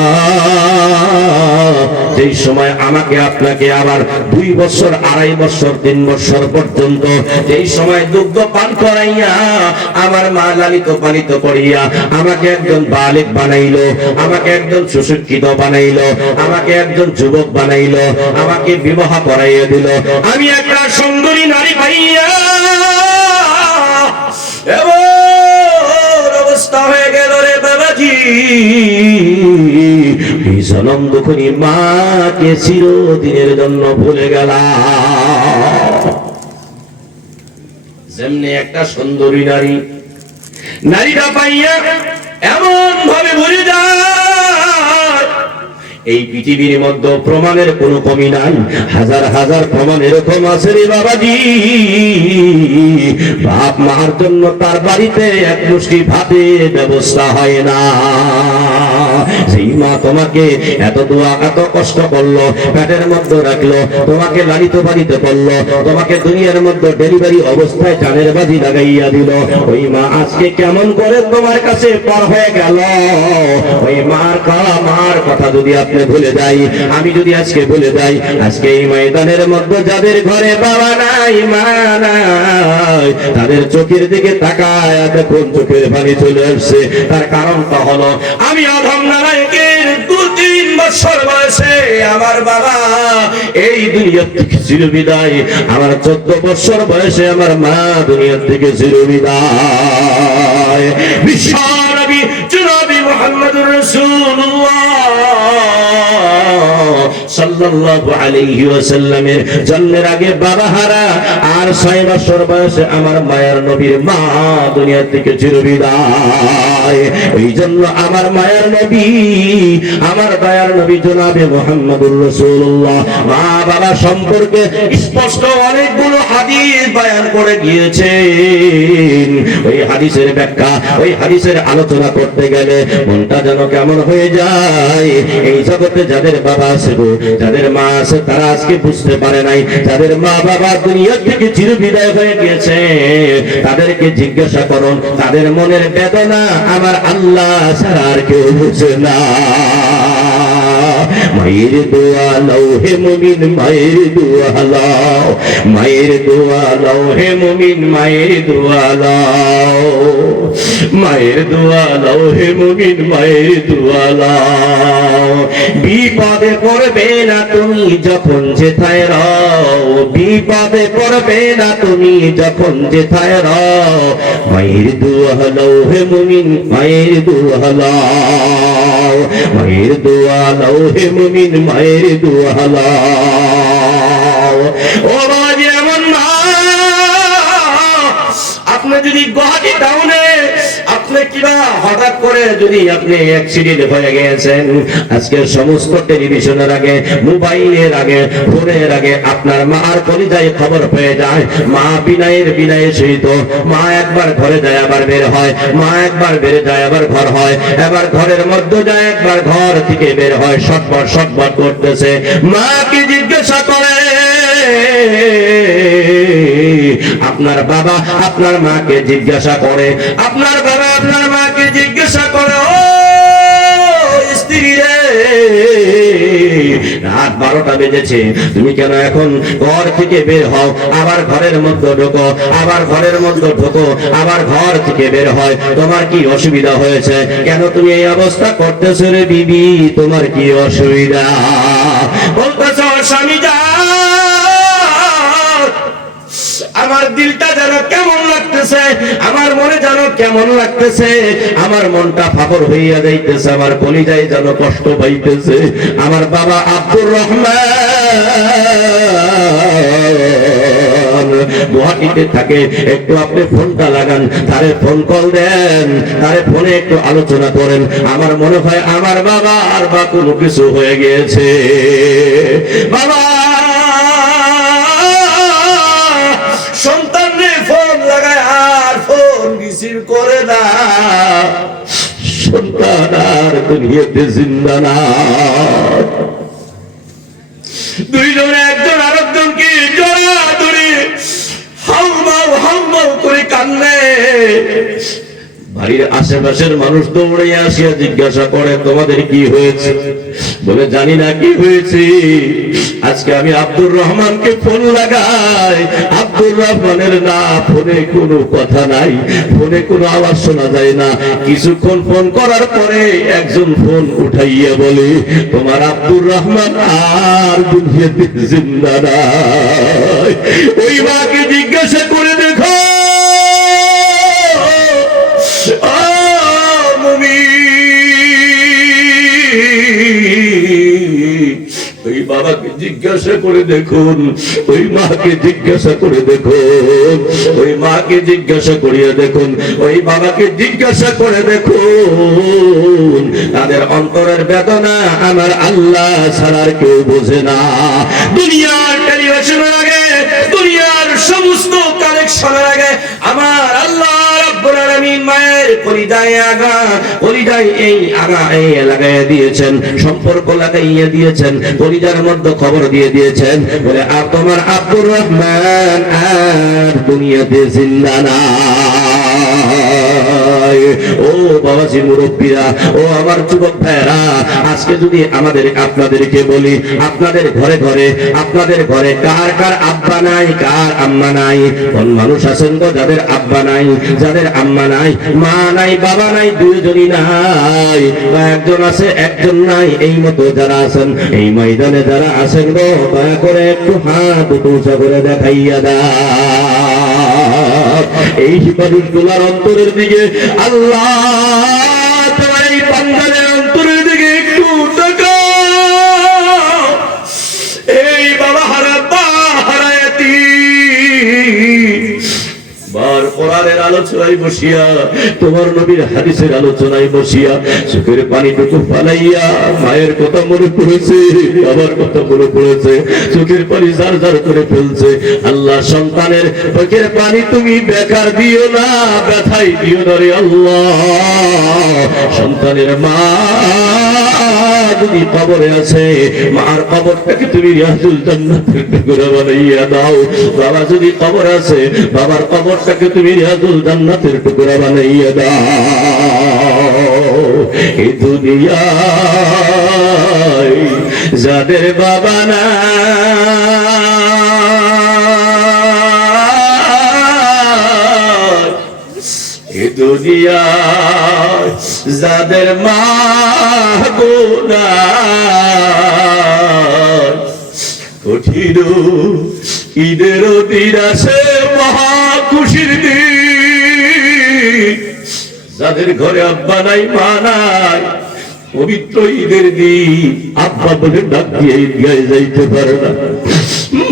যেই সময় আমাকে আপনাকে আবার 2 বছর 2.5 বছর 3 বছর পর্যন্ত যেই সময় দুগ্ধ পান করাইয়া আমার মা লালিত পালিত করিয়া আমাকে একজন বালিক বানাইলো, আমাকে একজন সুশিক্ষিত বানাইলো, আমাকে একজন যুবক বানাইলো, আমাকে বিবাহ করাইয়া দিল। আমি একটা সুন্দরী নারী পাইয়া এমন অবস্থা হয়ে গেল রে বাবাজি, এই জনম দুঃখী মাকে চিরদিনের জন্য ভুলে গেলাম। যেমনি একটা সুন্দরী নারীটা পাইয়া এমন ভাবে ভুলে যায়, এই পৃথিবীর মধ্যে প্রমাণের কোনো কমি নাই, হাজার হাজার প্রমাণ এরকম আছে রে বাবাজি। বাপ মার জন্য তার বাড়িতে এক মুষ্টি ভাতের ব্যবস্থা হয় না। যেই মা তোমাকে এত দোয়া এত কষ্ট করলো, পেটের মধ্যে রাখলো, তোমাকে লালিত পালিত করলো, তোমাকে দুনিয়ার মধ্যে ডেলিভারি অবস্থায় জানের বাজি লাগাইয়া দিল, ওই মা আজকে কেমন করে তোমার কাছে পর হয়ে গেল। ওই মার কথা যদি আপনি ভুলে যাই, আমি যদি আজকে ভুলে যাই, আজকে এই ময়দানের মধ্যে যাদের ঘরে বাবা নাই মা নাই, তাদের চোখের দিকে তাকায় দেখুন চোখের পানি চলে আসছে। তার কারণটা হলো আমি অধম নারায়ণের 2-3 বছর বয়সে আমার বাবা এই দুনিয়া থেকে চিরবিদায়, আমার 14 বছর বয়সে আমার মা দুনিয়া থেকে চিরবিদায়। বিশ্ব নবী জনাবে মুহাম্মদুর রাসূলুল্লাহ সাল্লাল্লাহু আলাইহি ওয়াসাল্লামের জন্মের আগে বাবা হারা, আর 6 বছর বয়সে আমার মায়ের নবীর মা দুনিয়া থেকে চিরবিদায়। এই জন্য আমার মায়ের নবী, আমার দয়ার নবী জনাবে মুহাম্মদুর রাসূলুল্লাহ মা বাবা সম্পর্কে স্পষ্ট অনেকগুলো হাদিস বয়ান করে গিয়েছেন। ওই হাদিসের ব্যাখ্যা, ওই হাদিসের আলোচনা করতে গেলে মনটা যেন কেমন হয়ে যায়। এই জগতে যাদের বাবা আছে, যাদের মা আছে, তারা আজকে বুঝতে পারে নাই, যাদের মা বাবা দুনিয়া থেকে চিরবিদায় হয়ে গিয়েছে, তাদেরকে জিজ্ঞাসা করুন, তাদের মনের বেদনা আমার আল্লাহ ছাড়া আর কেউ বুঝে না। মায়ের দোয়া লও হে মুমিন, মায়ের দোয়া লও, মায়ের দোয়া লও হে মুমিন, মায়ের দোয়া লও, মায়ের দোয়া লও হে মুমিন, মায়ের দোয়া লও। বিপদে পড়বে না তুমি যখন যেথায় রও, বিপদে পড়বে না তুমি যখন যেথায় রও, মায়ের দোয়া লও হে মুমিন, মায়ের দোয়া লও, মায়ের দোয়া লও হে মুমিন, মায়ের দোয়া লও। ও বাবা এমন না, আপনি যদি গুয়াহাটি টাউনে আপনি কিবা হঠাৎ করে যদি আপনি অ্যাক্সিডেন্ট হয়ে গেছেন, আজকে সমস্ত টেলিভিশনের আগে, মোবাইলের আগে, ফোনের আগে আপনার মার কলিজায় খবর পেয়ে যায়। মা বিনয়ের সহিত মা একবার ঘরে যায় আবার বের হয়, মা একবার বের যায় আবার ঘর হয়, এবার ঘরের মধ্যে যায় একবার ঘর থেকে বের হয়, শটপট করতেছে। মাকে জিজ্ঞাসা করে আপনার বাবা আপনার মাকে জিজ্ঞাসা করে, আপনার বাবা আপনার মাকে জিজ্ঞাসা করে, ও স্ত্রী রে, রাত 12টা বেজেছে, তুমি কেন এখন ঘর থেকে বের হও, আবার ঘরের মধ্যে ঢোকো, আবার ঘরের মধ্যে ঢোকো, আবার ঘর থেকে বের হয়, তোমার কি অসুবিধা হয়েছে? কেন তুমি এই অবস্থা করতেছো রে বিবি, তোমার কি অসুবিধা? বলতেছ স্বামী যা, আমার দিলটা যেন কেমন লাগতেছে, আমার মনে যেন কেমন লাগতেছে, আমার মনটা ফাপর হইয়া যাইতেছে, আমার কলিজায় যেন কষ্ট পাইতেছে। আমার বাবা আব্দুর রহমান গুয়াহাটিতে থাকে, একটু আপনি ফোনটা লাগান, তারে ফোন কল দেন, তারে ফোনে একটু আলোচনা করেন। আমার মনে হয় আমার বাবা আর বা কোনো কিছু হয়ে গিয়েছে। বাবা সন্তানরে ফোন লাগায় আর ফোন রিসিভ করে না, সন্তান আর দুনিয়াতে জিন্দা না। দুইজনে একজন আরেকজনকে জড়া ধরে হাউমাউ করে বাড়ির আশেপাশের মানুষ দৌড়ে আসিয়া জিজ্ঞাসা করে তোমাদের কি হয়েছে? বলে জানি না কি হয়েছে। আজকে আমি আব্দুর রহমানকে ফোন লাগাই, আব্দুর রহমানের না ফোনে কোনো কথা নাই, ফোনে কোনো আওয়াজ শোনা যায় না। কিছুক্ষণ ফোন করার পরে একজন ফোন উঠাইয়া বলে তোমার আব্দুর রহমান আর দুনিয়াতে জিন্দা নাই। ওই মাকে জিজ্ঞাসা করে দেখো ওই বাবাকে জিজ্ঞাসা করে দেখুন, ওই মাকে জিজ্ঞাসা করে দেখুন, ওই মাকে জিজ্ঞাসা করিয়া দেখুন, ওই বাবাকে জিজ্ঞাসা করে দেখুন। তাদের অন্তরের বেদনা আমার আল্লাহ ছাড়ার কেউ বোঝে না। দুনিয়ার টেলিভিশনের আগে, দুনিয়ার সমস্ত কালেকশনের আগে আমার আল্লাহ রাব্বুল আলামিন মায়ের কলিজায় আগা, কলিজায় এই আগা এই লাগাইয়া দিয়েছেন, সম্পর্ক লাগাইয়া দিয়েছেন, কলিজার মধ্যে খবর দিয়ে দিয়েছেন বলে আর তোমার আব্দুর রহমান আর দুনিয়াতে জিন্দা নাই। ও বাবাজি মুরব্বীরা, ও আমার যুবক ভাইরা, আজকে যদি আপনাদেরকে বলি আপনাদের ঘরে ঘরে, আপনাদের ঘরে কার কার আব্বা নাই, কার আম্মা নাই? কোন মানুষ আছেন তো যাদের আব্বা নাই, যাদের আম্মা নাই, মা নাই, বাবা নাই, দুইজনই নাই, বা একজন আছে একজন নাই? এই মতো যারা আছেন এই ময়দানে যারা আছেন গো, দয়া করে একটু হাত উঁচা করে দেখাইয়া দাও। এই মানুষগুলার অন্তরের দিকে আল্লাহ তোমার এই বান্দাদের অন্তরের দিকে একটু তাকাও। এই বাবা হারা বা হারায়াতি বার কোরআনের আলোচনায় বসিয়া, তোমার নবীর হাদিসের আলোচনায় বসিয়া চোখের পানিটুকু ফালাইয়া মায়ের কথা মনে পড়েছে, বাবার কথা মনে পড়েছে, চোখের পানি জার জার করে ফেলছে। আল্লাহ সন্তানের চোখের পানি তুমি বেকার দিও না, ব্যথাই দিও না রে আল্লাহ। সন্তানের মা যদি কবরে আছে, মার কবরটাকে তুমি রিয়াজুল জান্নাতের টুকরা বানাইয়া দাও। বাবা যদি কবর আছে, বাবার কবরটাকে তুমি রিয়াজুল জান্নাতের টুকরা বানাইয়া দাও। এই দুনিয়ায় যাদের বাবা না, এ দুনিয়ায় যাদের মা গোনা, কঠিন ঈদের দিন আসে মহা খুশির দিন। যাদের ঘরে আব্বা নাই, মা নাই, পবিত্র ঈদের দিন আব্বা বলে ডাক দিয়ে ঈদগায় যাইতে পারে না,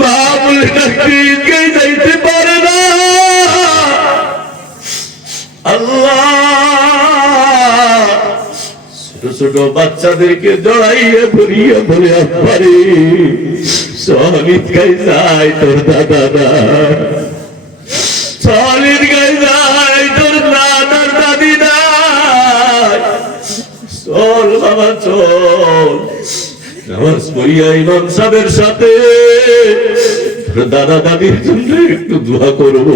মা বলে ডাক দিয়ে ঈদগায় যাইতে পারে না। আল্লাহ ছোট ছোট বাচ্চাদেরকে জড়াইয়া ধরিয়া বলে আব্বারে চল ঈদগায় যাই, তোর দাদা নাই, চল ঈদগায় যাই, তোর নানার দাদি নাই, চল বাবা চল। নামাজ পড়িয়া ইমাম সাহেবের সাথে দাদা দাদির জন্য একটু দোয়া করব,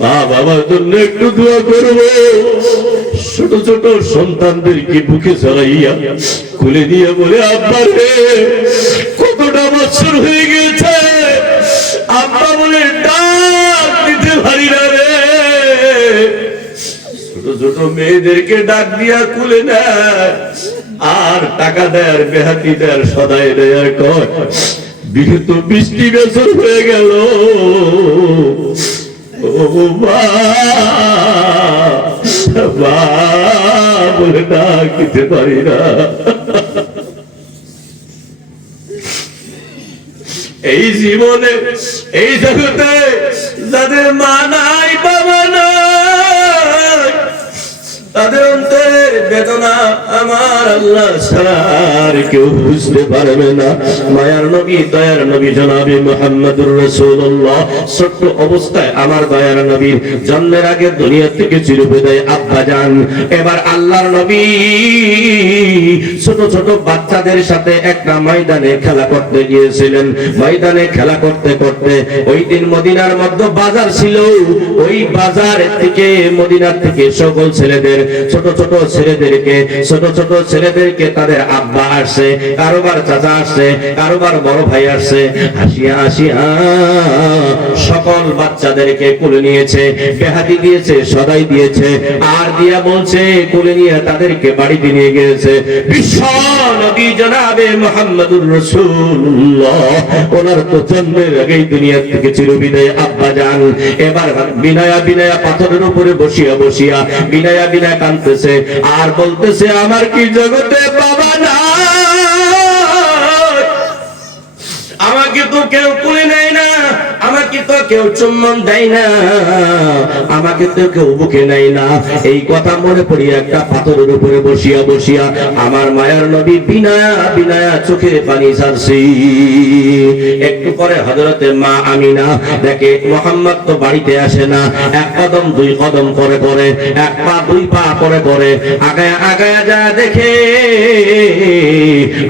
মা বাবার জন্য একটু দোয়া করব। ছোট ছোট সন্তানদেরকে বুকে চড়াইয়া খুলে দিয়ে বলে আব্বা রে কতটা বছর হয়ে গেছে, আব্বা বলে ডাক দিতে পারি না রে। ছোট ছোট মেয়েদেরকে ডাক দিয়া খুলে নেয়, আর টাকা দেয়, আর বেহাতি দেয়, সদাই দেয়, আর কয় বিগত 20টি বছর হয়ে গেল ও মা বলে ডাক দিতে পারি না। এই জীবনে এই জগতে যাদের মা নাই, বাবা নাই, তাদের অন্তরের বেদনা আমার আল্লাহ ছাড়া আর কেউ বুঝতে পারবে না। মায়ার নবী, দয়ার নবী জনাবে মুহাম্মদুর রাসূলুল্লাহ ছোট্ট অবস্থায় আমার দয়ার নবীর জন্মের আগে দুনিয়া থেকে চিরবিদায় আব্বা যান। এবার আল্লাহর নবী ছোট ছোট বাচ্চাদের সাথে একটা ময়দানে খেলা করতে গিয়েছিলেন। ময়দানে খেলা করতে করতে ওই দিন মদিনার মধ্যে বাজার ছিল। ওই বাজার থেকে মদিনার থেকে সকল ছেলেদের ছোট ছোট ছেলেদেরকে তাদের আব্বা আসছে, কারোবার চাচা আসছে, কারোবার বড় ভাই আসছে। হাসিয়া হাসিয়া সকল বাচ্চাদেরকে কোলে নিয়েছে, বেহাতি দিয়েছে, সদাই দিয়েছে, আর দিয়া বলছে কোলে নিয়ে তাদেরকে বাড়িতে নিয়ে গিয়েছে। বিশ্ব নবী জনাবে মুহাম্মদুর রাসূলুল্লাহ ওনার তো জন্মের আগেই দুনিয়া থেকে চিরবিদায় আব্বা যান। এবার বিনয়া পাথরের উপরে বসিয়া বিনয়া কাঁদতেছে আর বলতেছে, আমার কি জগতে বাবা না, আমাকে তো কেউ কোলে নেয় না, আমাকে তো কেউ চুম্বন দেয় না, আমাকে তো কেউ বুকে নেয় না। এই কথা মনে পড়ি একটা পাথরের উপরে বসিয়া আমার মায়ার নবী বিনয়া চোখে পানি ছাড়ছি। একটু পরে হযরতে মা আমিনা দেখে মুহাম্মদ তো বাড়িতে আসে না। এক কদম দুই কদম করে এক পা দুই পা করে আগায়া যা দেখে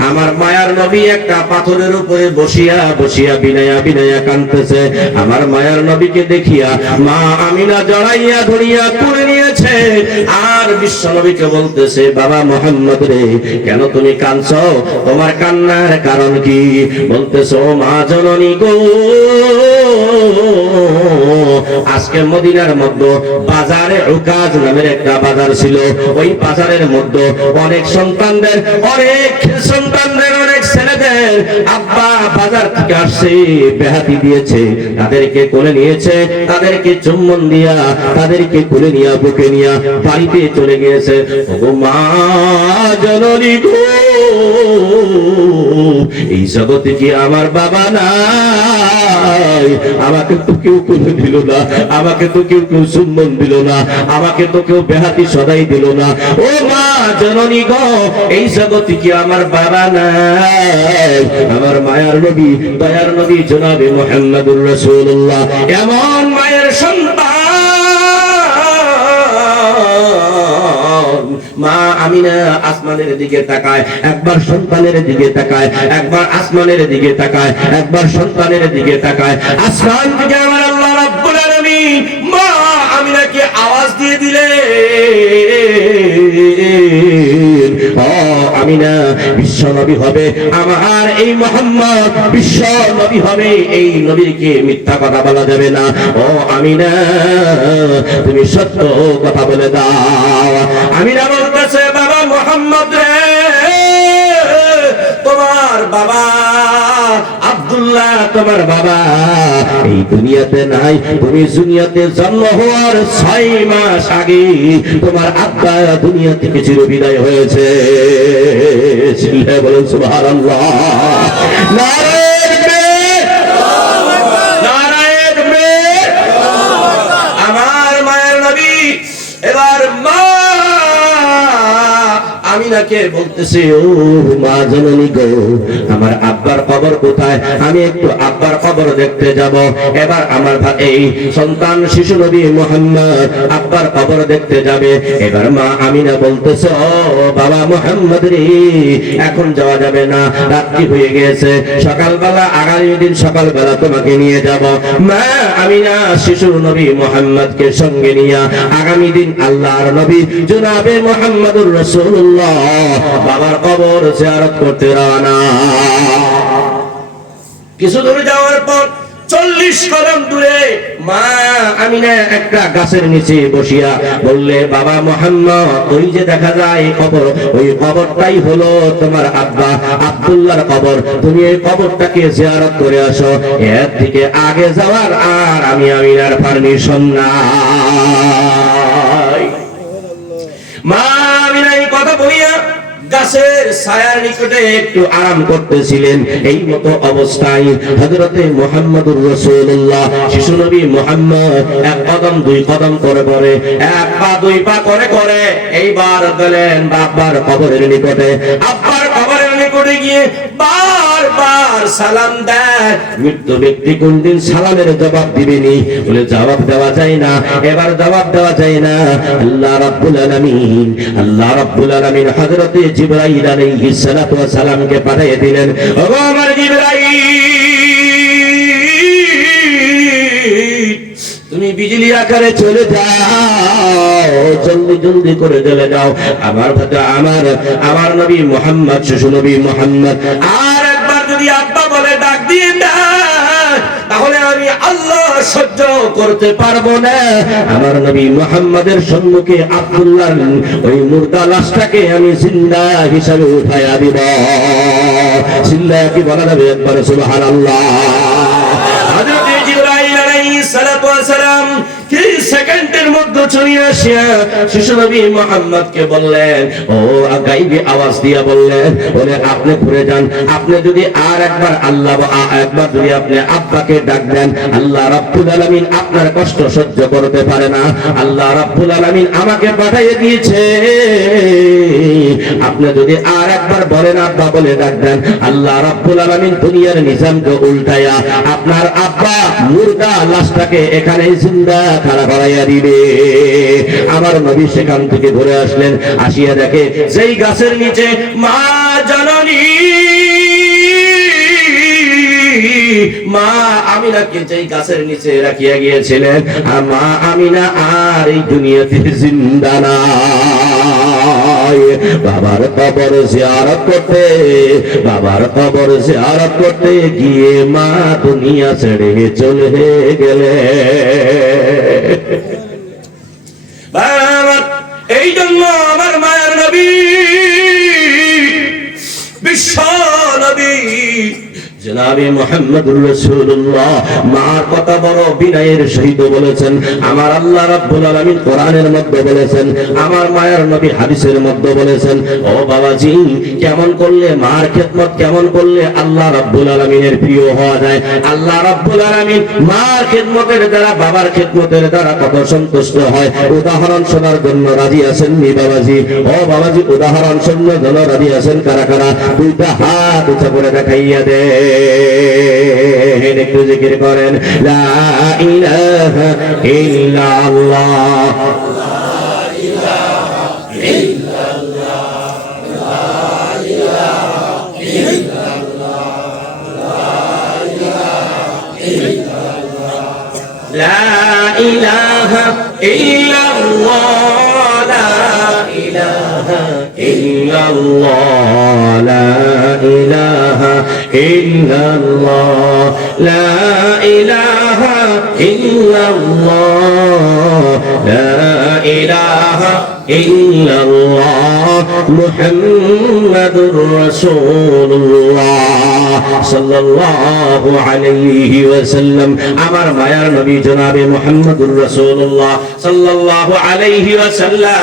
আমার মায়ার নবী একটা পাথরের উপরে বসিয়া বিনয়া কাঁদতেছে। আমার মায়ার নবীকে দেখিয়া মা আমিনা জড়াইয়া ধরিয়া করে নিয়েছে আর বিশ্ব নবীকে বলতেছে, বাবা মুহাম্মদ রে, কেন তুমি কাঁদছো? তোমার কান্নার কারণ কি? বলতেছে, ও মা জননী গো, আজকে মদিনার মধ্যে বাজারে উকাজ নামের একটা বাজার ছিল। ওই বাজারের মধ্যে অনেক সন্তানদের অনেক ছেলেদের আব্বা বাজার থেকে আসছে, বেহাতি দিয়েছে, তাদেরকে কোলে নিয়েছে, তাদেরকে চুম্বন দিয়া তাদেরকে কোলে নিয়া বুকে নিয়া বাড়িতে চলে গিয়েছে। ওগো মা জননী গো, এই জগতে কি আমার বাবা নাই? আমাকে তো কেউ কোলে দিল না, আমাকে তো কেউ চুম্বন দিল না, আমাকে তো কেউ বেহাতি সদাই দিল না। ও মা জননী গো, এই জগতে কি আমার বাবা নাই? আমার মায়ার নবী, দয়ার নবী জনাবে মুহাম্মদুর রাসূলুল্লাহ এমন মায়ের সন্তান মা আমিনা আসমানের দিকে তাকায়, একবার সন্তানের দিকে তাকায়, একবার আসমানের দিকে তাকায়, একবার সন্তানের দিকে তাকায়। আসমান থেকে আমার আল্লাহ রাব্বুল আলামিন মা আমিনাকে আওয়াজ দিয়ে দিলেন, আমিনা বিশ্ব নবী হবে, আমার এই মুহাম্মদ বিশ্ব নবী হবে, এই নবীকে মিথ্যা কথা বলা যাবে না। ও আমিনা, তুমি সত্য কথা বলে দাও। আমিনা বলতেছে, বাবা মুহাম্মদ রে, তোমার বাবা আব্দুল্লাহ, তোমার বাবা এই দুনিয়াতে নাই। তুমি দুনিয়াতে জন্ম হওয়ার 6 মাস আগে তোমার আব্বা দুনিয়া থেকে চিরবিদায় হয়েছে। বলেন সুবহানাল্লাহ। আমার মায়ের নবী এবার মা আমিনাকে বলতেছে, ও মা জননী গো, আমার আব্বার কবর কোথায়? আমি একটু আব্বার কবর দেখতে যাব। এবার আমার এই সন্তান শিশু নবী মুহাম্মদ আব্বার কবর দেখতে যাবে। এবার মা আমিনা বলতেছে, ও বাবা মুহাম্মদ রে, এখন যাওয়া যাবে না, রাত্রি হয়ে গিয়েছে, সকালবেলা আগামী দিন সকালবেলা তোমাকে নিয়ে যাব। মা আমিনা শিশু নবী মুহাম্মদকে সঙ্গে নিয়ে আগামী দিন আল্লাহর নবী জনাবে মুহাম্মদুর রাসূলুল্লাহ বাবার কবর জিয়ারত করতে রওনা। কিছু দূরে যাওয়ার পর 40 কদম দূরে মা আমিনা একটা গাছের নিচে বসিয়া বললে, বাবা মুহাম্মদ, ওই যে দেখা যায় কবর, ওই কবরটাই হলো তোমার আব্বা আব্দুল্লাহর কবর। তুমি এই কবরটাকে জিয়ারত করে আসো। এর থেকে আগে যাওয়ার আর আমি আমিনার পারমিশন নাই। মা আমিনা এই কথা বলিয়া গাছের ছায়ার নিকটে একটু আরাম করতেছিলেন। এই মতো অবস্থায় হযরতে মুহাম্মদুর রাসূলুল্লাহ শিশু নবী মুহাম্মদ এক কদম দুই কদম করে করে, এক পা দুই পা করে করে এইবার গেলেন বাবার কবরের নিকটে। আব্বার কবরের নিকটে গিয়ে বারবার সালাম দেয়। মৃত্যু ব্যক্তি কোনদিন সালামের জবাব দিবেনি? বলে জবাব দেওয়া যায় না, এবার জবাব দেওয়া যায় না। আল্লাহ রাব্বুল আলামিন হযরতে জিবরাইল আলাইহিস সালাতু ওয়াস সালামকে পাঠিয়ে দিলেন। ও আমার জিবরাইল, তুমি বিজলি আকারে চলে যাও, জলদি জলদি করে চলে যাও। আমার নবী মুহাম্মদ, শিশু নবী মুহাম্মদ আর একবার যদি আব্বা বলে ডাক দিয়ে দেয়, তাহলে আমি আল্লাহ সহ্য করতে পারবো না। আমার নবী মুহাম্মদের সম্মুখে আব্দুল্লাহর ওই মুর্দা লাশটাকে আমি জিন্দা হিসাবে উঠায়া দিব। জিন্দা কি বলা যাবে একবার সুবহানাল্লাহ। হযরত জিবরাইল আলাইহিস সালাতু ওয়াস সালাম কি সেকেন্ডের মধ্যে চলে আসিয়া শিশু নবী মুহাম্মদকে বললেন, ও গায়বী আওয়াজ দিয়া বললেন, বলে আপনি ঘুরে যান, আপনি যদি আর একবার একবার যদি আপনি আব্বাকে ডাক দেন, আল্লাহ রাব্বুল আলামিন আপনার কষ্ট সহ্য করতে পারে না। আল্লাহ রাব্বুল আলামিন আমাকে পাঠিয়ে দিয়েছে, আপনি যদি আর একবার বলেন আব্বা বলে ডাক দেন, আল্লাহ রাব্বুল আলামিন দুনিয়ার নিজামকে উল্টায়া আপনার আব্বা মুর্দা লাশটাকে এখানে জিন্দা খাড়া করাইয়া দিবে। আমার নবী সেখান থেকে ঘুরে আসলেন, আসিয়া দেখে যেই গাছের নিচে মা জননী মা আমিনাকে যেই গাছের নিচে রাখিয়া গিয়েছিলেন, মা আমিনা আর এই দুনিয়াতে জিন্দা নাই। বাবার কবর জিয়ারত করতে গিয়ে মা দুনিয়া ছেড়ে চলে গেলে। এই জন্য আমার মায়ের নবী, বিশ্ব নবী জনাবে মুহাম্মদুর রাসূলুল্লাহ মার কথা বড় বিনয়ের সহিত বলেছেন। আমার আল্লাহ রাব্বুল আলামিন কোরআনের মধ্যে বলেছেন, আমার মায়ের নবী হাদিসের মধ্যে বলেছেন, ও বাবাজি, কেমন করলে মার খেদমত, কেমন করলে আল্লাহ রাব্বুল আলামিনের প্রিয় হওয়া যায়। আল্লাহ রাব্বুল আলামিন মার খেদমতের দ্বারা, বাবার খেদমতের দ্বারা কত সন্তুষ্ট হয়। উদাহরণ শোনার জন্য রাজি আছেন নি বাবাজি? ও বাবাজি, উদাহরণ শোনার জন্য রাজি আছেন কারা কারা? দুইটা হাত উঁচা করে দেখাইয়া দে, একটু জিকির করেন, লা ইলাহা ইল্লাল্লাহ, লা ইলাহা ইল্লাল্লাহ, লা ইলাহা ইল্লাল্লাহ, লা ইলাহা ইল্লাল্লাহ, লা ইলাহা ইল্লাল্লাহ, লা ইলাহা ইল্লাল্লাহ, লা ইলাহা ইল্লাল্লাহ, লা ইলাহা ইল্লাল্লাহ, মুহাম্মাদুর রাসূলুল্লাহ সাল্লাল্লাহু আলাইহি ওয়াসাল্লাম। আমার মায়ার নবী জনাবে মুহাম্মাদুর রাসূলুল্লাহ সাল্লাল্লাহু আলাইহি ওয়াসাল্লাম,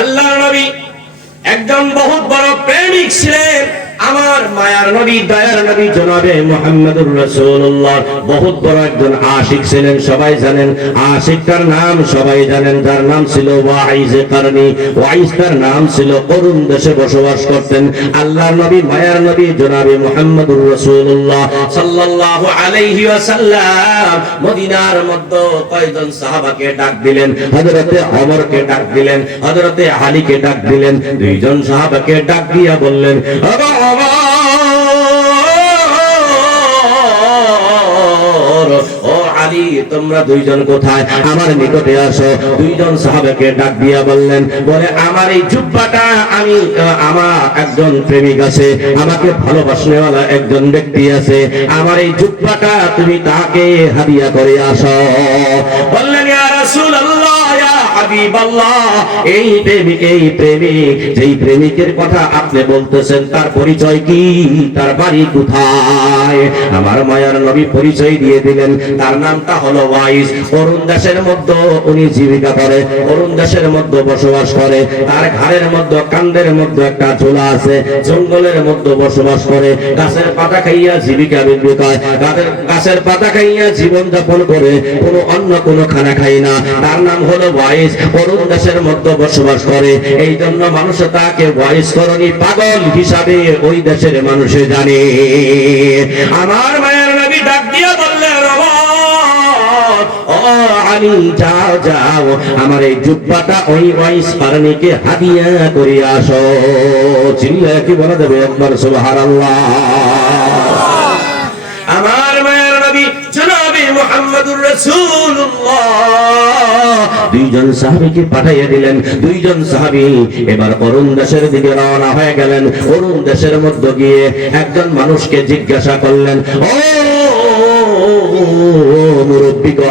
আল্লাহর নবী একজন বহুত বড় প্রেমিক ছিলেন। আমার মায়ার নবী, দয়ার নবী জনাবে মুহাম্মদুর রাসূলুল্লাহ বহুত বড় একজন আশিক ছিলেন। সবাই জানেন আশিকটার নাম, সবাই জানেন, যার নাম ছিল ওয়াইজে কারনি। ওয়াইজ তার নাম ছিল, করুণ দেশে বসবাস করতেন। আল্লাহর নবী, মায়ার নবী জনাবে মুহাম্মদুর রাসূলুল্লাহ সাল্লাল্লাহু আলাইহি ওয়াসাল্লাম মদিনার মধ্যে কয়েকজন সাহাবাকে ডাক দিলেন। হযরতে ওমরকে ডাক দিলেন, হযরতে আলীকে ডাক দিলেন। দুইজন সাহাবাকে ডাক দিয়া বললেন, ও আলী, তোমরা দুইজন কোথায়? আমার নিকটে আসো। দুইজন সাহাবাকে ডাক দিয়া বললেন, বলে আমার এই জুব্বাটা, আমার একজন প্রেমিক আছে, আমাকে ভালোবাসনেওয়ালা একজন ব্যক্তি আছে, আমার এই জুব্বাটা তুমি তাকে হাদিয়া করে আসো। বললেন, ইয়া রাসূলুল্লাহ, ইয়া হাবিবাল্লাহ, এই প্রেমিক যেই প্রেমিকের কথা আপনি বলতেছেন তার পরিচয় কি, তার বাড়ি কোথায়? আমার মায়ার নবী পরিচয় দিয়ে দিলেন, তার নামটা হলো ওয়াইস। অরুণ দেশের মধ্যে উনি জীবিকা করে, অরুণ দেশের মধ্যে বসবাস করে। তার ঘাড়ের মধ্যে কান্দের মধ্যে একটা ঝোলা আছে, জঙ্গলের মধ্যে বসবাস করে, গাছের পাতা খাইয়া জীবিকা বিক্রয়, গাছের পাতা খাইয়া জীবন যাপন করে, কোনো অন্য কোনো খানা খাই না। তার নাম হলো ওয়াইস, অরুণ দেশের মধ্যে বসবাস করে। এই জন্য মানুষ তাকে ওয়াইস করণী পাগল হিসাবে ওই দেশের মানুষে জানে। আমার মায়ের নবী ডাক দিয়া বললেন, ও আলী, যাও যাও, আমার এই জুব্বাটা ওই ওয়াইস কারণীকে হাদিয়া করে আসো। চিল্লায় কি বলা যাবে একবার সুবহানাল্লাহ? আমার মায়ের নবী জনাবে মুহাম্মদুর রাসূলুল্লাহ দুইজন সাহাবীকে পাঠিয়ে দিলেন। দুইজন সাহাবী এবার অরুণ দেশের দিকে রওনা হয়ে গেলেন। অরুণ দেশের মধ্যে গিয়ে একজন মানুষকে জিজ্ঞাসা করলেন, ও মুরব্বিগণ,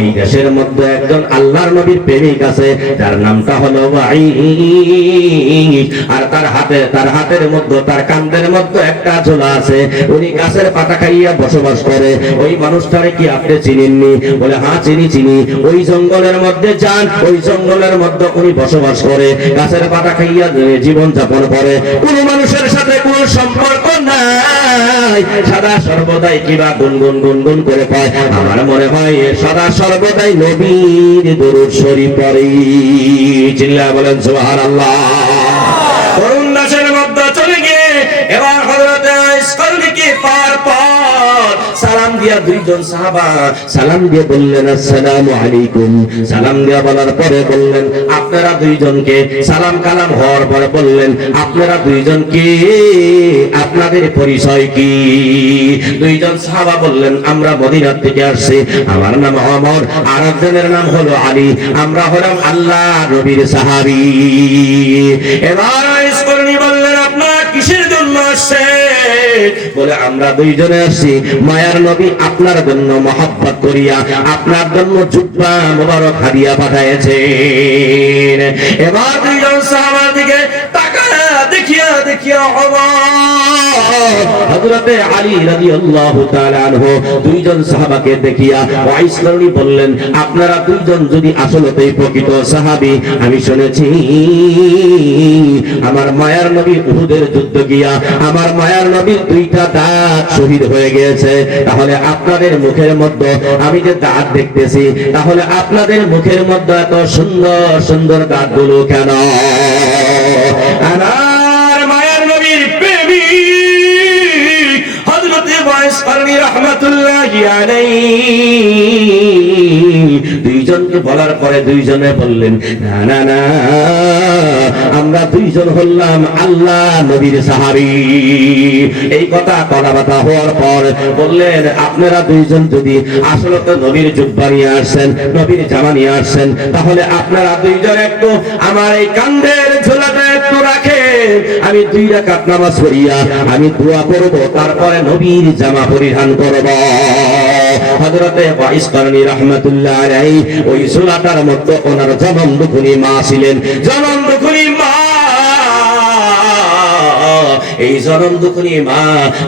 এই দেশের মধ্যে একজন আল্লাহর নবীর প্রেমিক আছে, যার নামটা হলো ওয়াইস, আর তার হাতের মধ্যে, তার কাঁধের মধ্যে একটা ঝোলা আছে, উনি গাছের পাতা খাইয়া বসবাস করে। ওই মানুষটারে কি আপনি চিনেননি? বলে, হ্যাঁ চিনি। ওই জঙ্গলের মধ্যে যান, ওই জঙ্গলের মধ্যে উনি বসবাস করে, গাছের পাতা খাইয়া জীবন যাপন করে, কোন মানুষের সাথে কোনো সম্পর্ক নাই, সদা সর্বদাই কিবা গুনগুন করে পায়। আমার মনে হয় সদা সর্বদাই নবীর দরুদ শরীফ পড়ে। চিল্লায়া বলেন সুবহানাল্লাহ। অরুণ দাসের মধ্যে চলে গিয়ে এবার হযরত ওয়াইস কারণীকে পার সালাম দিয়া দুইজন সাহাবা সালাম দিয়ে বললেন, আসসালামু আলাইকুম। সালাম দিয়া বলার পরে বললেন, আপনারা দুইজনকে, সালাম কালাম হওয়ার পরে বললেন, আপনারা দুইজন কে, আপনাদের পরিচয় কি? দুইজন সাহাবা বললেন, আমরা মদিনা থেকে আসছি, আমার নাম ওমর, আর একজনের নাম হলো আলী, আমরা হলাম আল্লাহ নবীর সাহাবী। এবার ওয়াইস কারণী বললেন, আপনারা কিসের জন্য আসছেন? বলে, আমরা দুইজনে আসছি মায়ার নবী আপনার জন্য মহব্বত করিয়া আপনার জন্য জুব্বা মোবারক হাদিয়া পাঠাইছেন। এবার দুইজন সাহাবার দিকে তাকায়া দেখিয়া হযরতে আলী রাদিয়াল্লাহু তাআলা আনহু দুইজন সাহাবাকে দেখিয়া ওয়াইস কারণী বললেন, আপনারা দুইজন যদি আসলেই প্রকৃত সাহাবী, আমি শুনেছি আমার মায়ার নবী উহুদের যুদ্ধ গিয়া আমার মায়ার নবীর দুইটা দাঁত শহীদ হয়ে গিয়েছে, তাহলে আপনাদের মুখের মধ্যে আমি যে দাঁত দেখতেছি, তাহলে আপনাদের মুখের মধ্যে এত সুন্দর সুন্দর দাঁতগুলো কেন? আমার মায়ার নবীর প্রেমিক হযরত ওয়াইস কারণী রাহমাতুল্লাহি আলাইহি দুইজনকে বলার পরে দুইজনে বললেন, না না, আমরা দুইজন হলাম আল্লাহ নবীর সাহাবী। এই কথা কথাবার্তা হওয়ার পর বললেন, আপনারা দুইজন যদি আসলে তো নবীর জুব্বা নিয়ে আসছেন, নবীর জামা নিয়ে আসছেন, তাহলে আপনারা দুইজন একটু আমার এই কাঁধের ঝোলাটা একটু রাখেন, আমি 2 রাকাত নামাজ পড়িয়া আমি দোয়া করব, তারপরে নবীর জামা পরিধান করব। হযরতে ওয়াইস কারণী রাহমাতুল্লাহ আলাইহি ওই ঝোলাটার মধ্যে ওনার জনম দুখুনি মা ছিলেন, জনম দুখুনি মা, এই জনম দুখুনি মা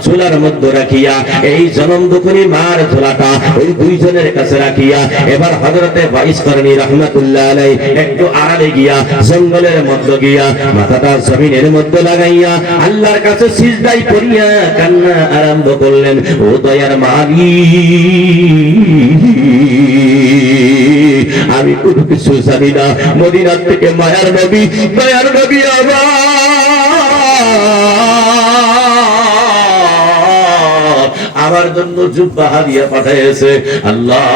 ঝোলার মধ্যে রাখিয়া, এই জনম দুখুনি মার ঝোলাটা ওই দুইজনের কাছে রাখিয়া এবার হযরতে ওয়াইস কারণী রাহমাতুল্লাহ আলাইহি একটু আড়ালে গিয়া জঙ্গলের মধ্যে গিয়া মাথাটা জমিনের মধ্যে লাগাইয়া আল্লাহর কাছে সিজদায় পড়িয়া কান্না আরম্ভ করলেন, ও দয়ার মালিক, আমি কোনো কিছু জানি না, মদিনা থেকে মায়ার নবী আমার জন্য জুব্বা হাদিয়া পাঠিয়েছে। আল্লাহ,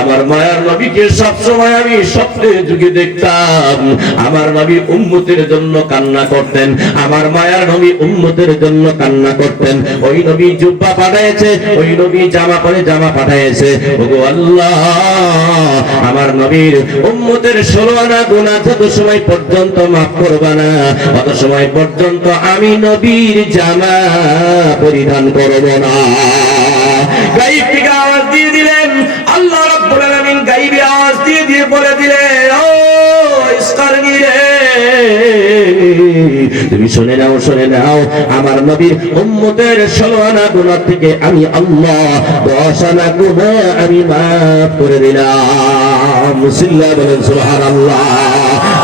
আমার মায়ার নবীকে সব সময় আমি স্বপ্নে যুগে দেখতাম, আমার নবী উম্মতের জন্য কান্না করতেন, আমার মায়ার নবী উম্মতের জন্য কান্না করতেন। ওই নবী জুব্বা পাঠিয়েছে, ওই নবী জামা পরে জামা পাঠিয়েছে। ওগো আল্লাহ, আমার নবীর উম্মতের 16 আনা গুনাহ যত সময় পর্যন্ত মাফ করবা না, তত সময় পর্যন্ত আমি নবীর জামা পরিধান করব না। গায়ব থেকে আওয়াজ দিয়ে দিলেন, আল্লাহ রাব্বুল আলামিন গায়বে আওয়াজ দিয়ে বলে দিলে, ও ইসকারনি রে, তুমি শুনে নাও, আমার নবীর উম্মতের 16 আনা গুনাহ থেকে আমি আল্লাহ 10 আনা গুনাহ আমি মাফ করে দিলাম। মুসল্লি বলেন সুবহানাল্লাহ।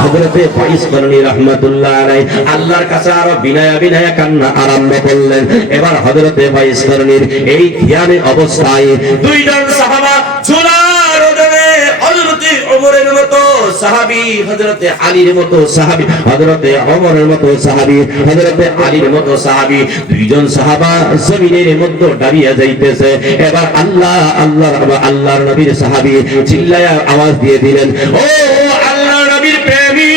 হযরতে ফাইজ করনী রাহমাতুল্লাহ আলাইহি আল্লাহর কাছে আরো বিনয় কান্না আরম্ভ করলেন। এবার হযরতে ফাইজ করনীর এই ধ্যানে অবস্থায় দুইজন সাহাবা চুলার ওজনে হযরতে ওমরের মতো সাহাবী, হযরতে আলীর মতো সাহাবী, হযরতে ওমরের মতো সাহাবী, হযরতে আলীর মতো সাহাবী, দুইজন সাহাবা জমিনের মধ্যে দাঁড়িয়ে যাইতেছে। এবার আল্লাহর নবীর সাহাবী চিল্লায়া আওয়াজ দিয়ে দিলেন, ও আল্লাহর নবীর প্রেমী,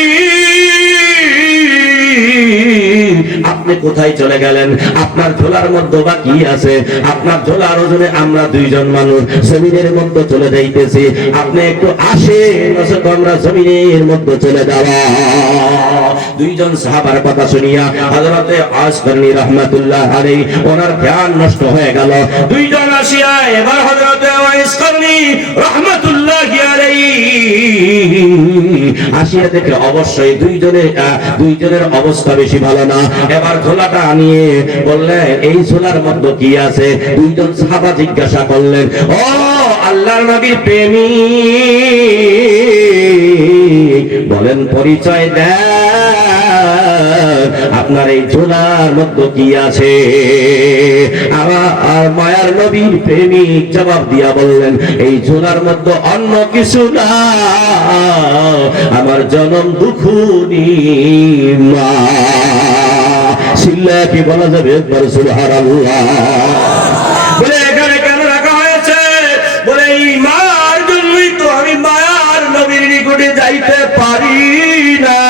আপনি কোথায় চলে গেলেন? আপনার ঝোলার মধ্যে বা কি আছে? আপনার ঝোলার ওজনে আমরা দুইজন মানুষ জমিনের মধ্যে চলে যাইতেছি, আপনি একটু আসেন, নয়তো আমরা জমিনের মধ্যে চলে যাব। দুইজন সাহাবার কথা শুনিয়া হযরতে ফাইজ করনী রাহমাতুল্লাহ আলাইহি ওনার ধ্যান নষ্ট হয়ে গেল। দুইজন আসিয়া এবার হযরতে ফাইজ করনী রাহমাতুল্লাহ আলাইহি আসিয়া দেখে অবশ্যই দুইজনের অবস্থা বেশি ভালো না। এবার ঝোলাটা নিয়ে বললেন, এই ঝোলার মধ্যে কি আছে? দুইজন সাহাবা জিজ্ঞাসা করলেন, ও আল্লাহর নবীর প্রেমী, বলেন পরিচয় দেন, আপনার এই ঝোলার মধ্যে কি আছে? আর মায়ার নবীর প্রেমিক জবাব দিয়া বললেন, এই ঝোলার মধ্যে অন্য কিছু না, আমার জনম দুঃখুনি মা। সিল্লা কি বলা যাবে একবার সুবহানাল্লাহ? বলে এখানে কেন রাখা হয়েছে? বলে এই মার জন্যই তো আমি মায়ার নবীর নিকটে যাইতে পারি না।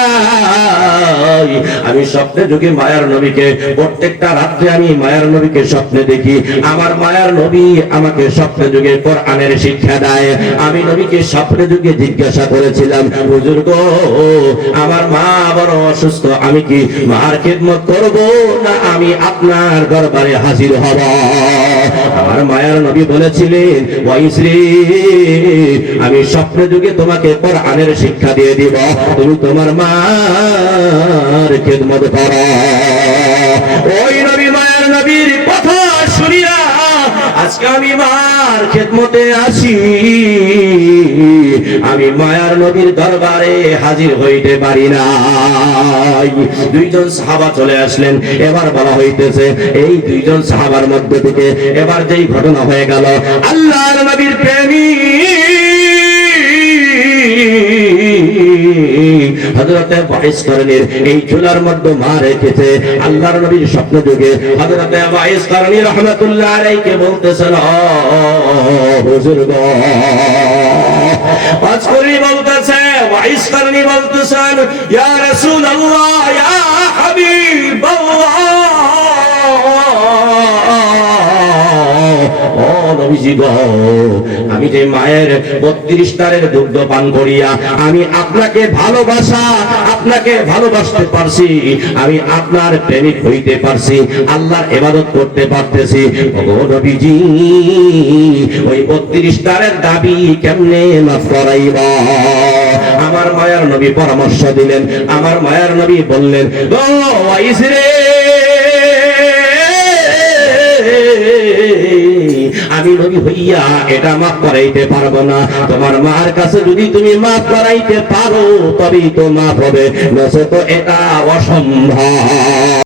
আমি স্বপ্নে যোগে মায়ার নবীকে, প্রত্যেকটা রাত্রে আমি মায়ার নবীকে স্বপ্নে দেখি। আমার মায়ার নবী আমাকে স্বপ্নে যোগে কোরআনের শিক্ষা দেয়। আমি নবীকে স্বপ্নে যোগে জিজ্ঞাসা করেছিলাম, হুজুর গো, আমার মা বড় অসুস্থ, আমি কি মার খিদমত করব না আমি আপনার দরবারে হাজির হব? আমার মায়ার নবী বলেছিলেন, ওয়াইস রে, আমি স্বপ্নে যোগে তোমাকে কোরআনের শিক্ষা দিয়ে দিব, তুমি তোমার মার খিদমত করো। ওই নবী মায়ার নবীর কথা শুনিয়া আজকে আমি মার খিদমতে আসি, আমি মায়ার নবীর দরবারে হাজির হইতে পারি না। দুইজন সাহাবা চলে আসলেন। এবার বলা হইতেছে, এই দুইজন সাহাবার মধ্যে থেকে এবার যেই ঘটনা হয়ে গেল, আল্লাহর নবীর প্রেমী হযরতে ফাইজ করনীর এই চুলার মধ্যে মা রেখেছে। আল্লাহর নবীর স্বপ্ন যুগে হযরতে ফাইজ করনী রাহমাতুল্লাহ আলাইহি বলতেছেন, হুজুর গো, ফাইজ করনী বলতেছে, ফাইজ করনী বলতেছেন, ইয়া রাসূলুল্লাহ, ইয়া হাবিবাল্লাহ, ও নবীজি গো, আমি যে মায়ের 32 তারের দুগ্ধ পান করিয়া আমি আপনাকে ভালোবাসতে পারছি, আমি আপনার প্রেমিক হইতে পারছি, আল্লাহর ইবাদত করতে পারতেছি। ও নবীজি, ওই 32 তারের দাবি কেমনে মাফ করাইবা? আমার মায়ার নবী পরামর্শ দিলেন। আমার মায়ার নবী বললেন, ও ওয়াইস রে, আমি নবী হইয়া এটা মাফ করাইতে পারবো না। তোমার মার কাছে যদি তুমি মাফ করাইতে পারো তবেই তো মাফ হবে, নচেত এটা অসম্ভব।